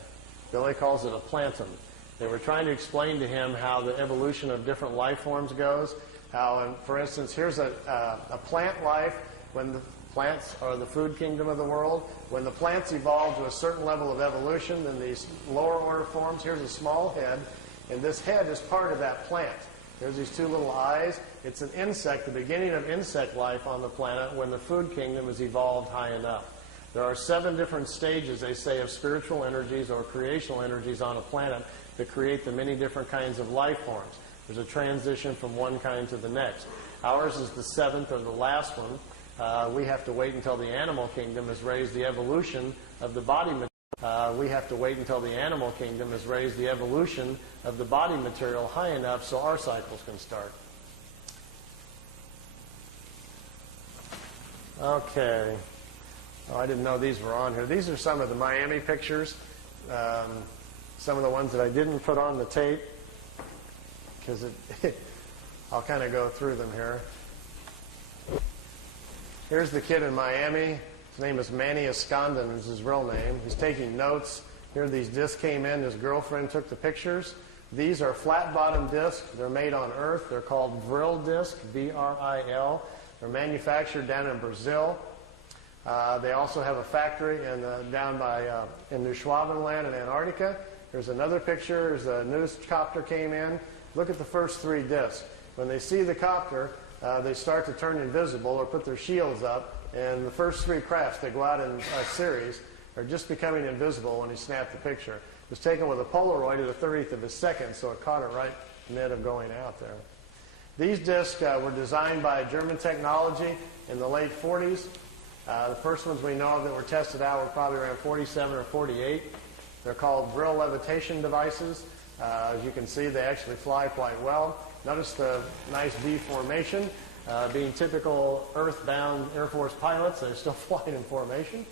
Billy calls it a plantum. They were trying to explain to him how the evolution of different life forms goes. How, for instance, here's a plant life when the plants are the food kingdom of the world. When the plants evolve to a certain level of evolution, then these lower order forms, here's a small head, and this head is part of that plant. There's these 2 little eyes. It's an insect, the beginning of insect life on the planet when the food kingdom has evolved high enough. There are 7 different stages, they say, of spiritual energies or creational energies on a planet that create the many different kinds of life forms. There's a transition from one kind to the next. Ours is the 7th or the last one. We have to wait until the animal kingdom has raised the evolution of the body material. We have to wait until the animal kingdom has raised the evolution of the body material high enough so our cycles can start. Okay. Oh, I didn't know these were on here. These are some of the Miami pictures. Some of the ones that I didn't put on the tape because I'll kind of go through them here. Here's the kid in Miami. His name is Manny Escondon is his real name. He's taking notes. Here these discs came in. His girlfriend took the pictures. These are flat-bottom discs. They're made on Earth. They're called Vril discs, V-R-I-L. They're manufactured down in Brazil. They also have a factory down in New Schwabenland in Antarctica. Here's another picture. There's a news copter came in. Look at the first 3 discs. When they see the copter, they start to turn invisible or put their shields up. And the first 3 crafts that go out in a series are just becoming invisible when he snapped the picture. It was taken with a Polaroid at a 30th of a second, so it caught it right in the end of going out there. These discs were designed by German technology in the late 40s. The first ones we know of that were tested out were probably around 47 or 48. They're called Vril levitation devices. As you can see, they actually fly quite well. Notice the nice V formation. Being typical earthbound Air Force pilots, they're still flying in formation.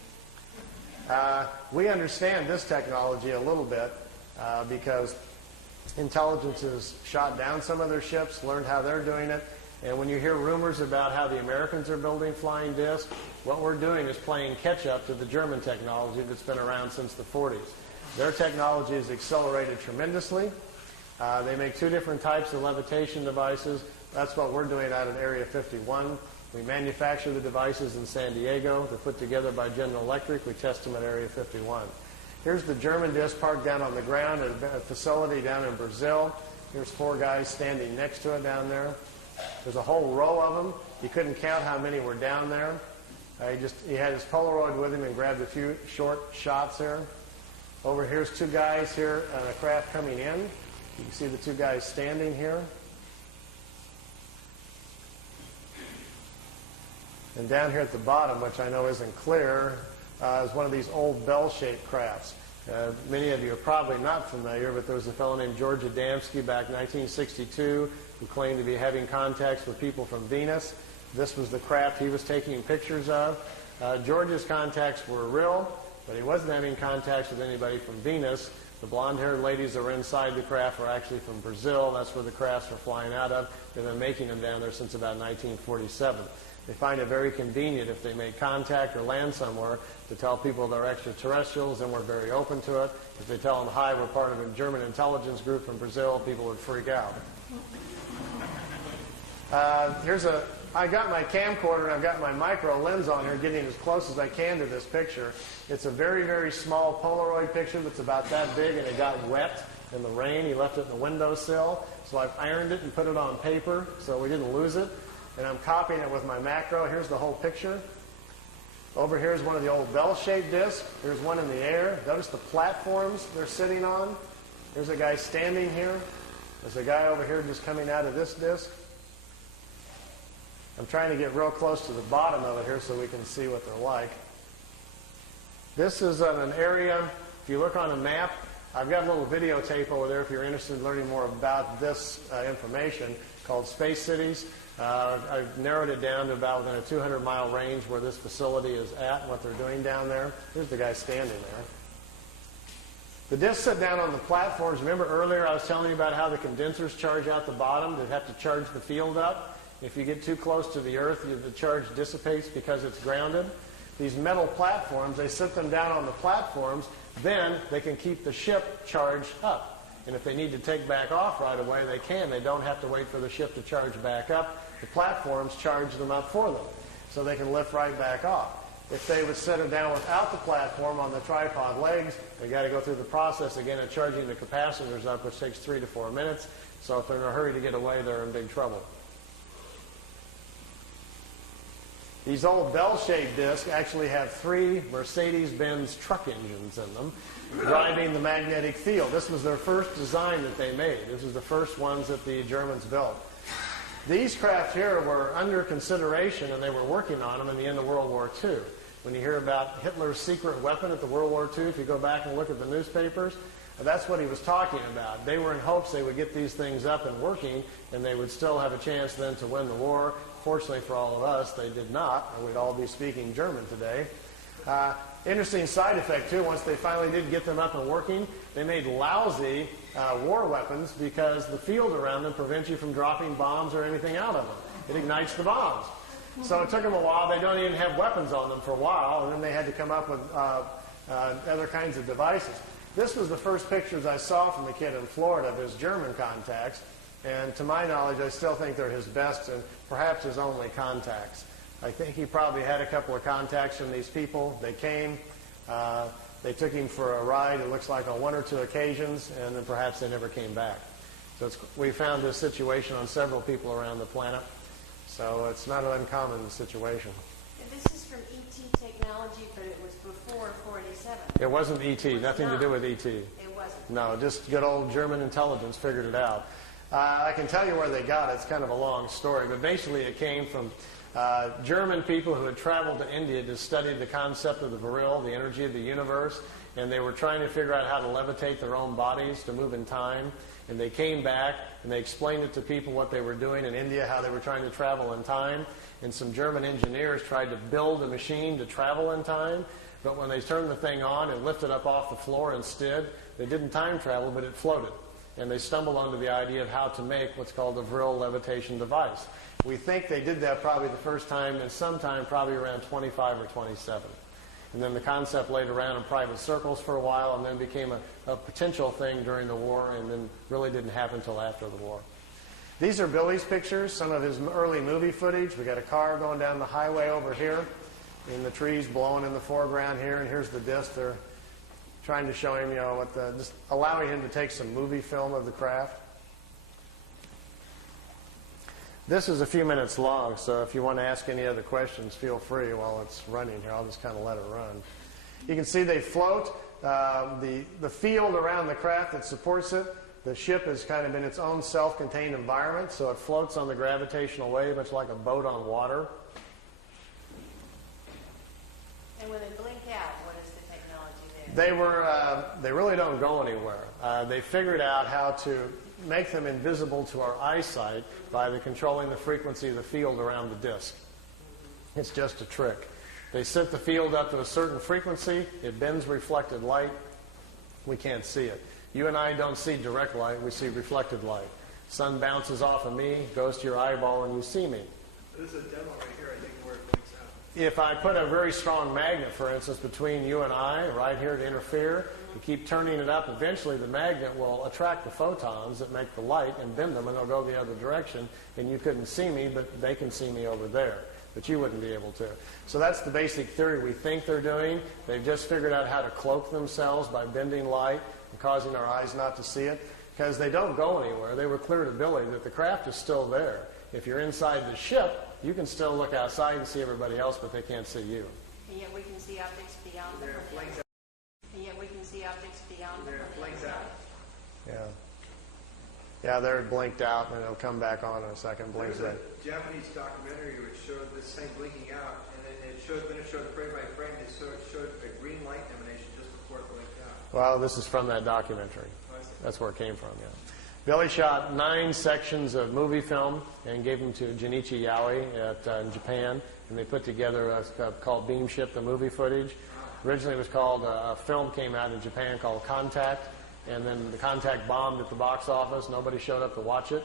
We understand this technology a little bit because intelligence has shot down some of their ships, learned how they're doing it. And when you hear rumors about how the Americans are building flying discs, what we're doing is playing catch-up to the German technology that's been around since the 40s. Their technology has accelerated tremendously. They make 2 different types of levitation devices. That's what we're doing out at Area 51. We manufacture the devices in San Diego. They're put together by General Electric. We test them at Area 51. Here's the German disc parked down on the ground at a facility down in Brazil. Here's 4 guys standing next to it down there. There's a whole row of them. He couldn't count how many were down there. He had his Polaroid with him and grabbed a few short shots there. Over here's 2 guys here on a craft coming in. You can see the two guys standing here. And down here at the bottom, which I know isn't clear, is one of these old bell-shaped crafts. Many of you are probably not familiar, but there was a fellow named George Adamski back in 1962 who claimed to be having contacts with people from Venus. This was the craft he was taking pictures of. George's contacts were real, but he wasn't having contacts with anybody from Venus. The blonde-haired ladies that were inside the craft were actually from Brazil. That's where the crafts were flying out of. They've been making them down there since about 1947. They find it very convenient if they make contact or land somewhere to tell people they're extraterrestrials, and we're very open to it. If they tell them, hi, we're part of a German intelligence group from Brazil, people would freak out. I got my camcorder and I've got my micro lens on here, getting as close as I can to this picture. It's a very, very small Polaroid picture that's about that big, and it got wet in the rain. He left it in the windowsill, so I've ironed it and put it on paper so we didn't lose it. And I'm copying it with my macro. Here's the whole picture. Over here is one of the old bell-shaped discs. There's one in the air. Notice the platforms they're sitting on. There's a guy standing here. There's a guy over here just coming out of this disc. I'm trying to get real close to the bottom of it here so we can see what they're like. This is an area, if you look on a map, I've got a little videotape over there if you're interested in learning more about this information, called Space Cities. I've narrowed it down to about within a 200-mile range where this facility is at and what they're doing down there. Here's the guy standing there. The discs sit down on the platforms. Remember earlier I was telling you about how the condensers charge out the bottom? They have to charge the field up. If you get too close to the Earth, the charge dissipates because it's grounded. These metal platforms, they sit them down on the platforms. Then they can keep the ship charged up. And if they need to take back off right away, they can. They don't have to wait for the ship to charge back up. The platforms charge them up for them, so they can lift right back off. If they would set it down without the platform on the tripod legs, they got to go through the process again of charging the capacitors up, which takes 3 to 4 minutes. So if they're in a hurry to get away, they're in big trouble. These old bell-shaped discs actually have 3 Mercedes-Benz truck engines in them, driving the magnetic field. This was their first design that they made. This was the first ones that the Germans built. These craft here were under consideration, and they were working on them in the end of World War II. When you hear about Hitler's secret weapon at the World War II, if you go back and look at the newspapers, that's what he was talking about. They were in hopes they would get these things up and working, and they would still have a chance then to win the war. Fortunately for all of us, they did not, or we'd all be speaking German today. Interesting side effect, too, once they finally did get them up and working, they made lousy war weapons because the field around them prevents you from dropping bombs or anything out of them. It ignites the bombs. So it took them a while. They don't even have weapons on them for a while, and then they had to come up with other kinds of devices. This was the first pictures I saw from the kid in Florida of his German contacts, and to my knowledge, I still think they're his best and perhaps his only contacts. I think he probably had a couple of contacts from these people. They came, they took him for a ride, it looks like on 1 or 2 occasions, and then perhaps they never came back. So we found this situation on several people around the planet, so it's not an uncommon situation. And this is from ET technology, but it was before 47. It wasn't ET, nothing to do with ET. It wasn't. No, just good old German intelligence figured it out. I can tell you where they got it. It's kind of a long story, but basically it came from German people who had traveled to India to study the concept of the Vril, the energy of the universe, and they were trying to figure out how to levitate their own bodies to move in time. And they came back and they explained it to people what they were doing in India, how they were trying to travel in time. And some German engineers tried to build a machine to travel in time, but when they turned the thing on and lifted up off the floor instead, they didn't time travel, but it floated. And they stumbled onto the idea of how to make what's called a Vril levitation device. We think they did that probably the first time and sometime probably around 25 or 27. And then the concept laid around in private circles for a while and then became a potential thing during the war and then really didn't happen until after the war. These are Billy's pictures, some of his early movie footage. We got a car going down the highway over here, and the trees blowing in the foreground here, and here's the disc. They're trying to show him, just allowing him to take some movie film of the craft. This is a few minutes long, so if you want to ask any other questions, feel free while it's running here. I'll just kind of let it run. You can see they float. The field around the craft that supports it, The ship is kind of in its own self-contained environment, so it floats on the gravitational wave, much like a boat on water. And when they blink out, what is the technology there? They really don't go anywhere. They figured out how to make them invisible to our eyesight by controlling the frequency of the field around the disk. It's just a trick. They set the field up to a certain frequency. It bends reflected light. We can't see it. You and I don't see direct light. We see reflected light. Sun bounces off of me, goes to your eyeball, and you see me. This is a demo right here, I think, where it blinks out. If I put a very strong magnet, for instance, between you and I, right here to interfere, you keep turning it up, eventually the magnet will attract the photons that make the light and bend them, and they'll go the other direction, and you couldn't see me, but they can see me over there. But you wouldn't be able to. So that's the basic theory we think they're doing. They've just figured out how to cloak themselves by bending light and causing our eyes not to see it, because they don't go anywhere. They were clear to Billy that the craft is still there. If you're inside the ship, you can still look outside and see everybody else, but they can't see you. And yet we can see objects beyond them. And yet we can see objects beyond them. Yeah. Yeah, they're blinked out, and it'll come back on in a second. Blinks There's in. a Japanese documentary which showed this thing blinking out, and then it showed frame by frame. It showed a green light emanation just before it blinked out. Well, this is from that documentary. That's where it came from, yeah. Billy shot 9 sections of movie film and gave them to Junichi Yaoi in Japan, and they put together called Beam Ship, the movie footage. Originally it was called, a film came out in Japan called Contact, and then the Contact bombed at the box office. Nobody showed up to watch it.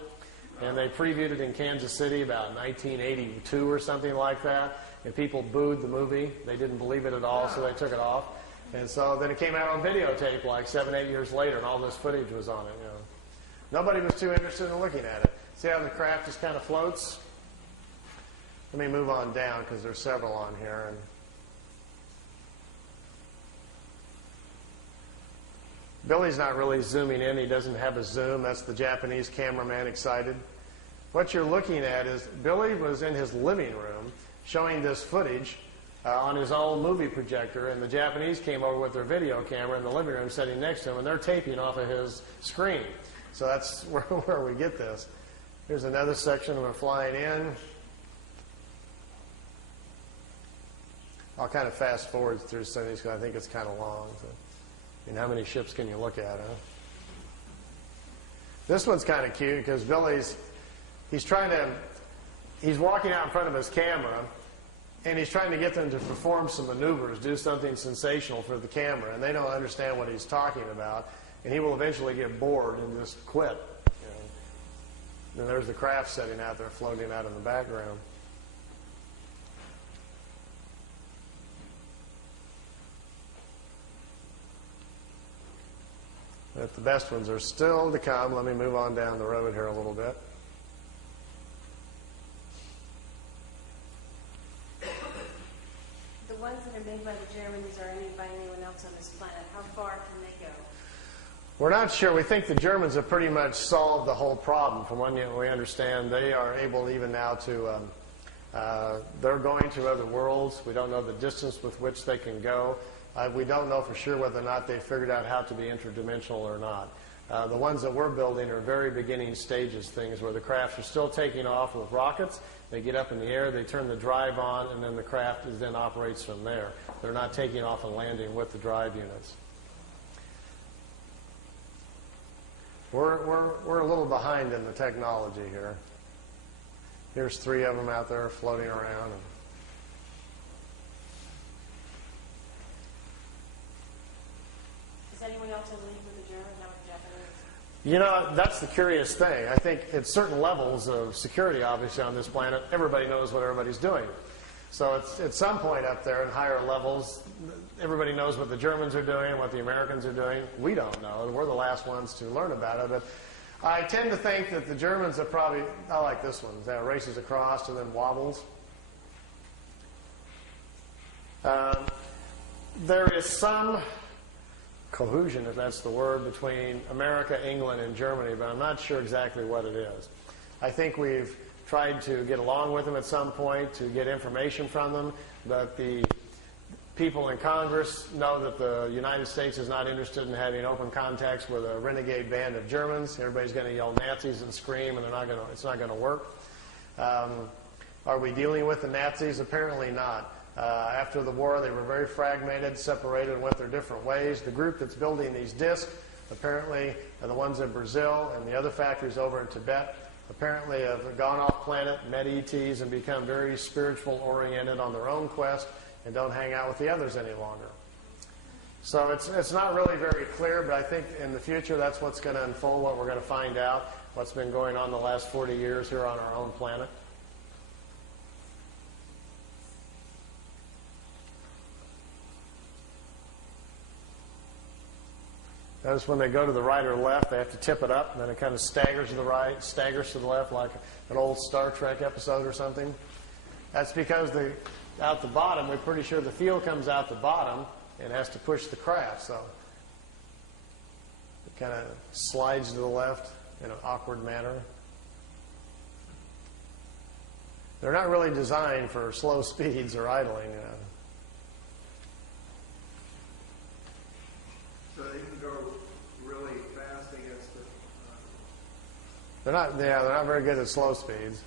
And they previewed it in Kansas City about 1982 or something like that, and people booed the movie. They didn't believe it at all, so they took it off. And so then it came out on videotape like 7, 8 years later, and all this footage was on it. You know. Nobody was too interested in looking at it. See how the craft just kind of floats? Let me move on down because there's several on here. And Billy's not really zooming in. He doesn't have a zoom. That's the Japanese cameraman excited. What you're looking at is Billy was in his living room showing this footage on his own movie projector, and the Japanese came over with their video camera in the living room sitting next to him, and they're taping off of his screen. So that's where we get this. Here's another section of them flying in. I'll kind of fast forward through some of these because I think it's kind of long. So. How many ships can you look at, huh? This one's kind of cute because he's walking out in front of his camera, and he's trying to get them to perform some maneuvers, do something sensational for the camera, and they don't understand what he's talking about, and he will eventually get bored and just quit. And there's the craft sitting out there floating out in the background. But the best ones are still to come. Let me move on down the road here a little bit. The ones that are made by the Germans or by anyone else on this planet, how far can they go? We're not sure. We think the Germans have pretty much solved the whole problem. From what we understand, they are able even now to, they're going to other worlds. We don't know the distance with which they can go. We don't know for sure whether or not they figured out how to be interdimensional or not. The ones that we're building are very beginning stages things where the crafts are still taking off with rockets. They get up in the air, they turn the drive on, and then the craft then operates from there. They're not taking off and landing with the drive units. We're a little behind in the technology here. Here's 3 of them out there floating around. Is anyone else in league with the Germans, not with the Japanese? You know, that's the curious thing. I think at certain levels of security, obviously, on this planet, everybody knows what everybody's doing. So it's at some point up there in higher levels, everybody knows what the Germans are doing, what the Americans are doing. We don't know. We're the last ones to learn about it. But I tend to think that the Germans have probably, I like this one, that races across and then wobbles. There is some cohesion, if that's the word, between America, England, and Germany, but I'm not sure exactly what it is. I think we've tried to get along with them at some point to get information from them, but people in Congress know that the United States is not interested in having open contacts with a renegade band of Germans. Everybody's going to yell Nazis and scream, and it's not going to work. Are we dealing with the Nazis? Apparently not. After the war, they were very fragmented, separated, and went their different ways. The group that's building these discs apparently are the ones in Brazil, and the other factories over in Tibet apparently have gone off planet, met ETs, and become very spiritual-oriented on their own quest and don't hang out with the others any longer. So it's not really very clear, but I think in the future that's what's going to unfold, what we're going to find out, what's been going on the last 40 years here on our own planet. Notice when they go to the right or left, they have to tip it up, and then it kind of staggers to the right, staggers to the left, like an old Star Trek episode or something. That's because out the bottom, we're pretty sure the field comes out the bottom and has to push the craft, so it kind of slides to the left in an awkward manner. They're not really designed for slow speeds or idling, you know. So they can go really fast against the... They're not very good at slow speeds.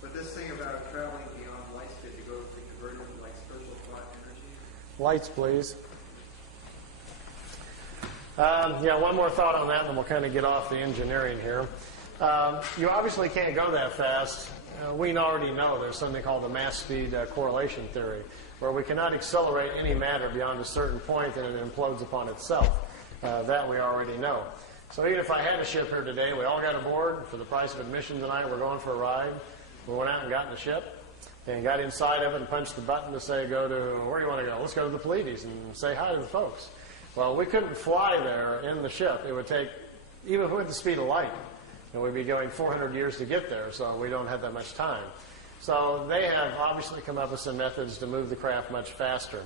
But this thing about traveling beyond light speed to convert it into like spiritual thought energy? Lights, please. One more thought on that, and then we'll kind of get off the engineering here. You obviously can't go that fast. We already know there's something called the mass speed correlation theory, where we cannot accelerate any matter beyond a certain point and it implodes upon itself. That we already know. So even if I had a ship here today, we all got aboard for the price of admission tonight, we're going for a ride. We went out and got in the ship and got inside of it and punched the button to say, go to, where do you want to go? Let's go to the Pleiadians and say hi to the folks. Well, we couldn't fly there in the ship. It would take, even if we had the speed of light, and we'd be going 400 years to get there, so we don't have that much time. So they have obviously come up with some methods to move the craft much faster.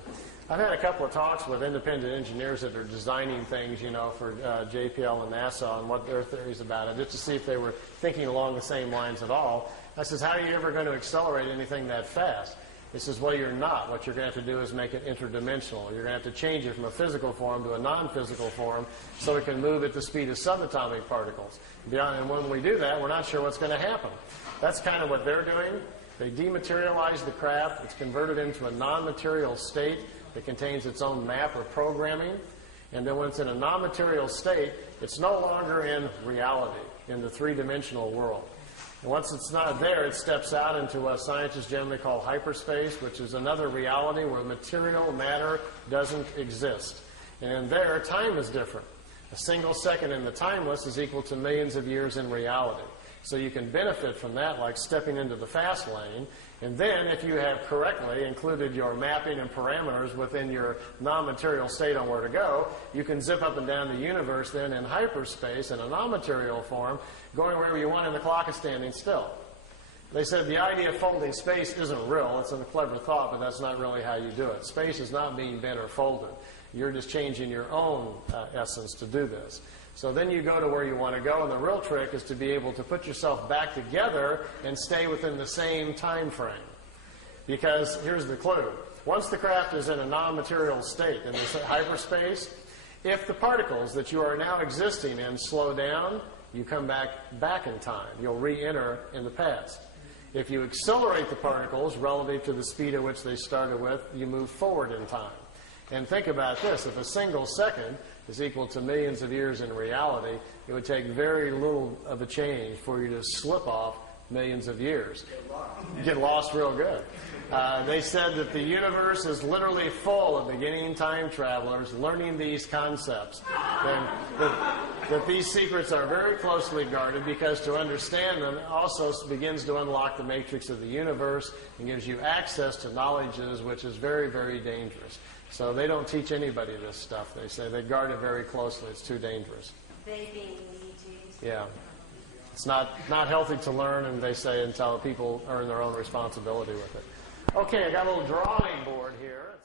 I've had a couple of talks with independent engineers that are designing things, for JPL and NASA and what their theories about it, just to see if they were thinking along the same lines at all. I says, how are you ever going to accelerate anything that fast? He says, well, you're not. What you're going to have to do is make it interdimensional. You're going to have to change it from a physical form to a non-physical form so it can move at the speed of subatomic particles. And when we do that, we're not sure what's going to happen. That's kind of what they're doing. They dematerialize the craft. It's converted into a non-material state that contains its own map or programming. And then when it's in a non-material state, it's no longer in reality, in the three-dimensional world. And once it's not there, it steps out into what scientists generally call hyperspace, which is another reality where material matter doesn't exist. And there, time is different. A single second in the timeless is equal to millions of years in reality. So you can benefit from that, like stepping into the fast lane. And then, if you have correctly included your mapping and parameters within your non-material state on where to go, you can zip up and down the universe then in hyperspace in a non-material form, going wherever you want, and the clock is standing still. They said the idea of folding space isn't real. It's a clever thought, but that's not really how you do it. Space is not being bent or folded. You're just changing your own essence to do this. So then you go to where you want to go, and the real trick is to be able to put yourself back together and stay within the same time frame. Because here's the clue. Once the craft is in a non-material state in this hyperspace, if the particles that you are now existing in slow down, you come back in time. You'll re-enter in the past. If you accelerate the particles relative to the speed at which they started with, you move forward in time. And think about this. If a single second is equal to millions of years in reality, it would take very little of a change for you to slip off millions of years. Get lost real good. They said that the universe is literally full of beginning time travelers learning these concepts. That these secrets are very closely guarded because to understand them also begins to unlock the matrix of the universe and gives you access to knowledges which is very, very dangerous. So they don't teach anybody this stuff. They say they guard it very closely. It's too dangerous. They being ETs. Yeah. It's not healthy to learn, and they say until people earn their own responsibility with it. Okay, I got a little drawing board here.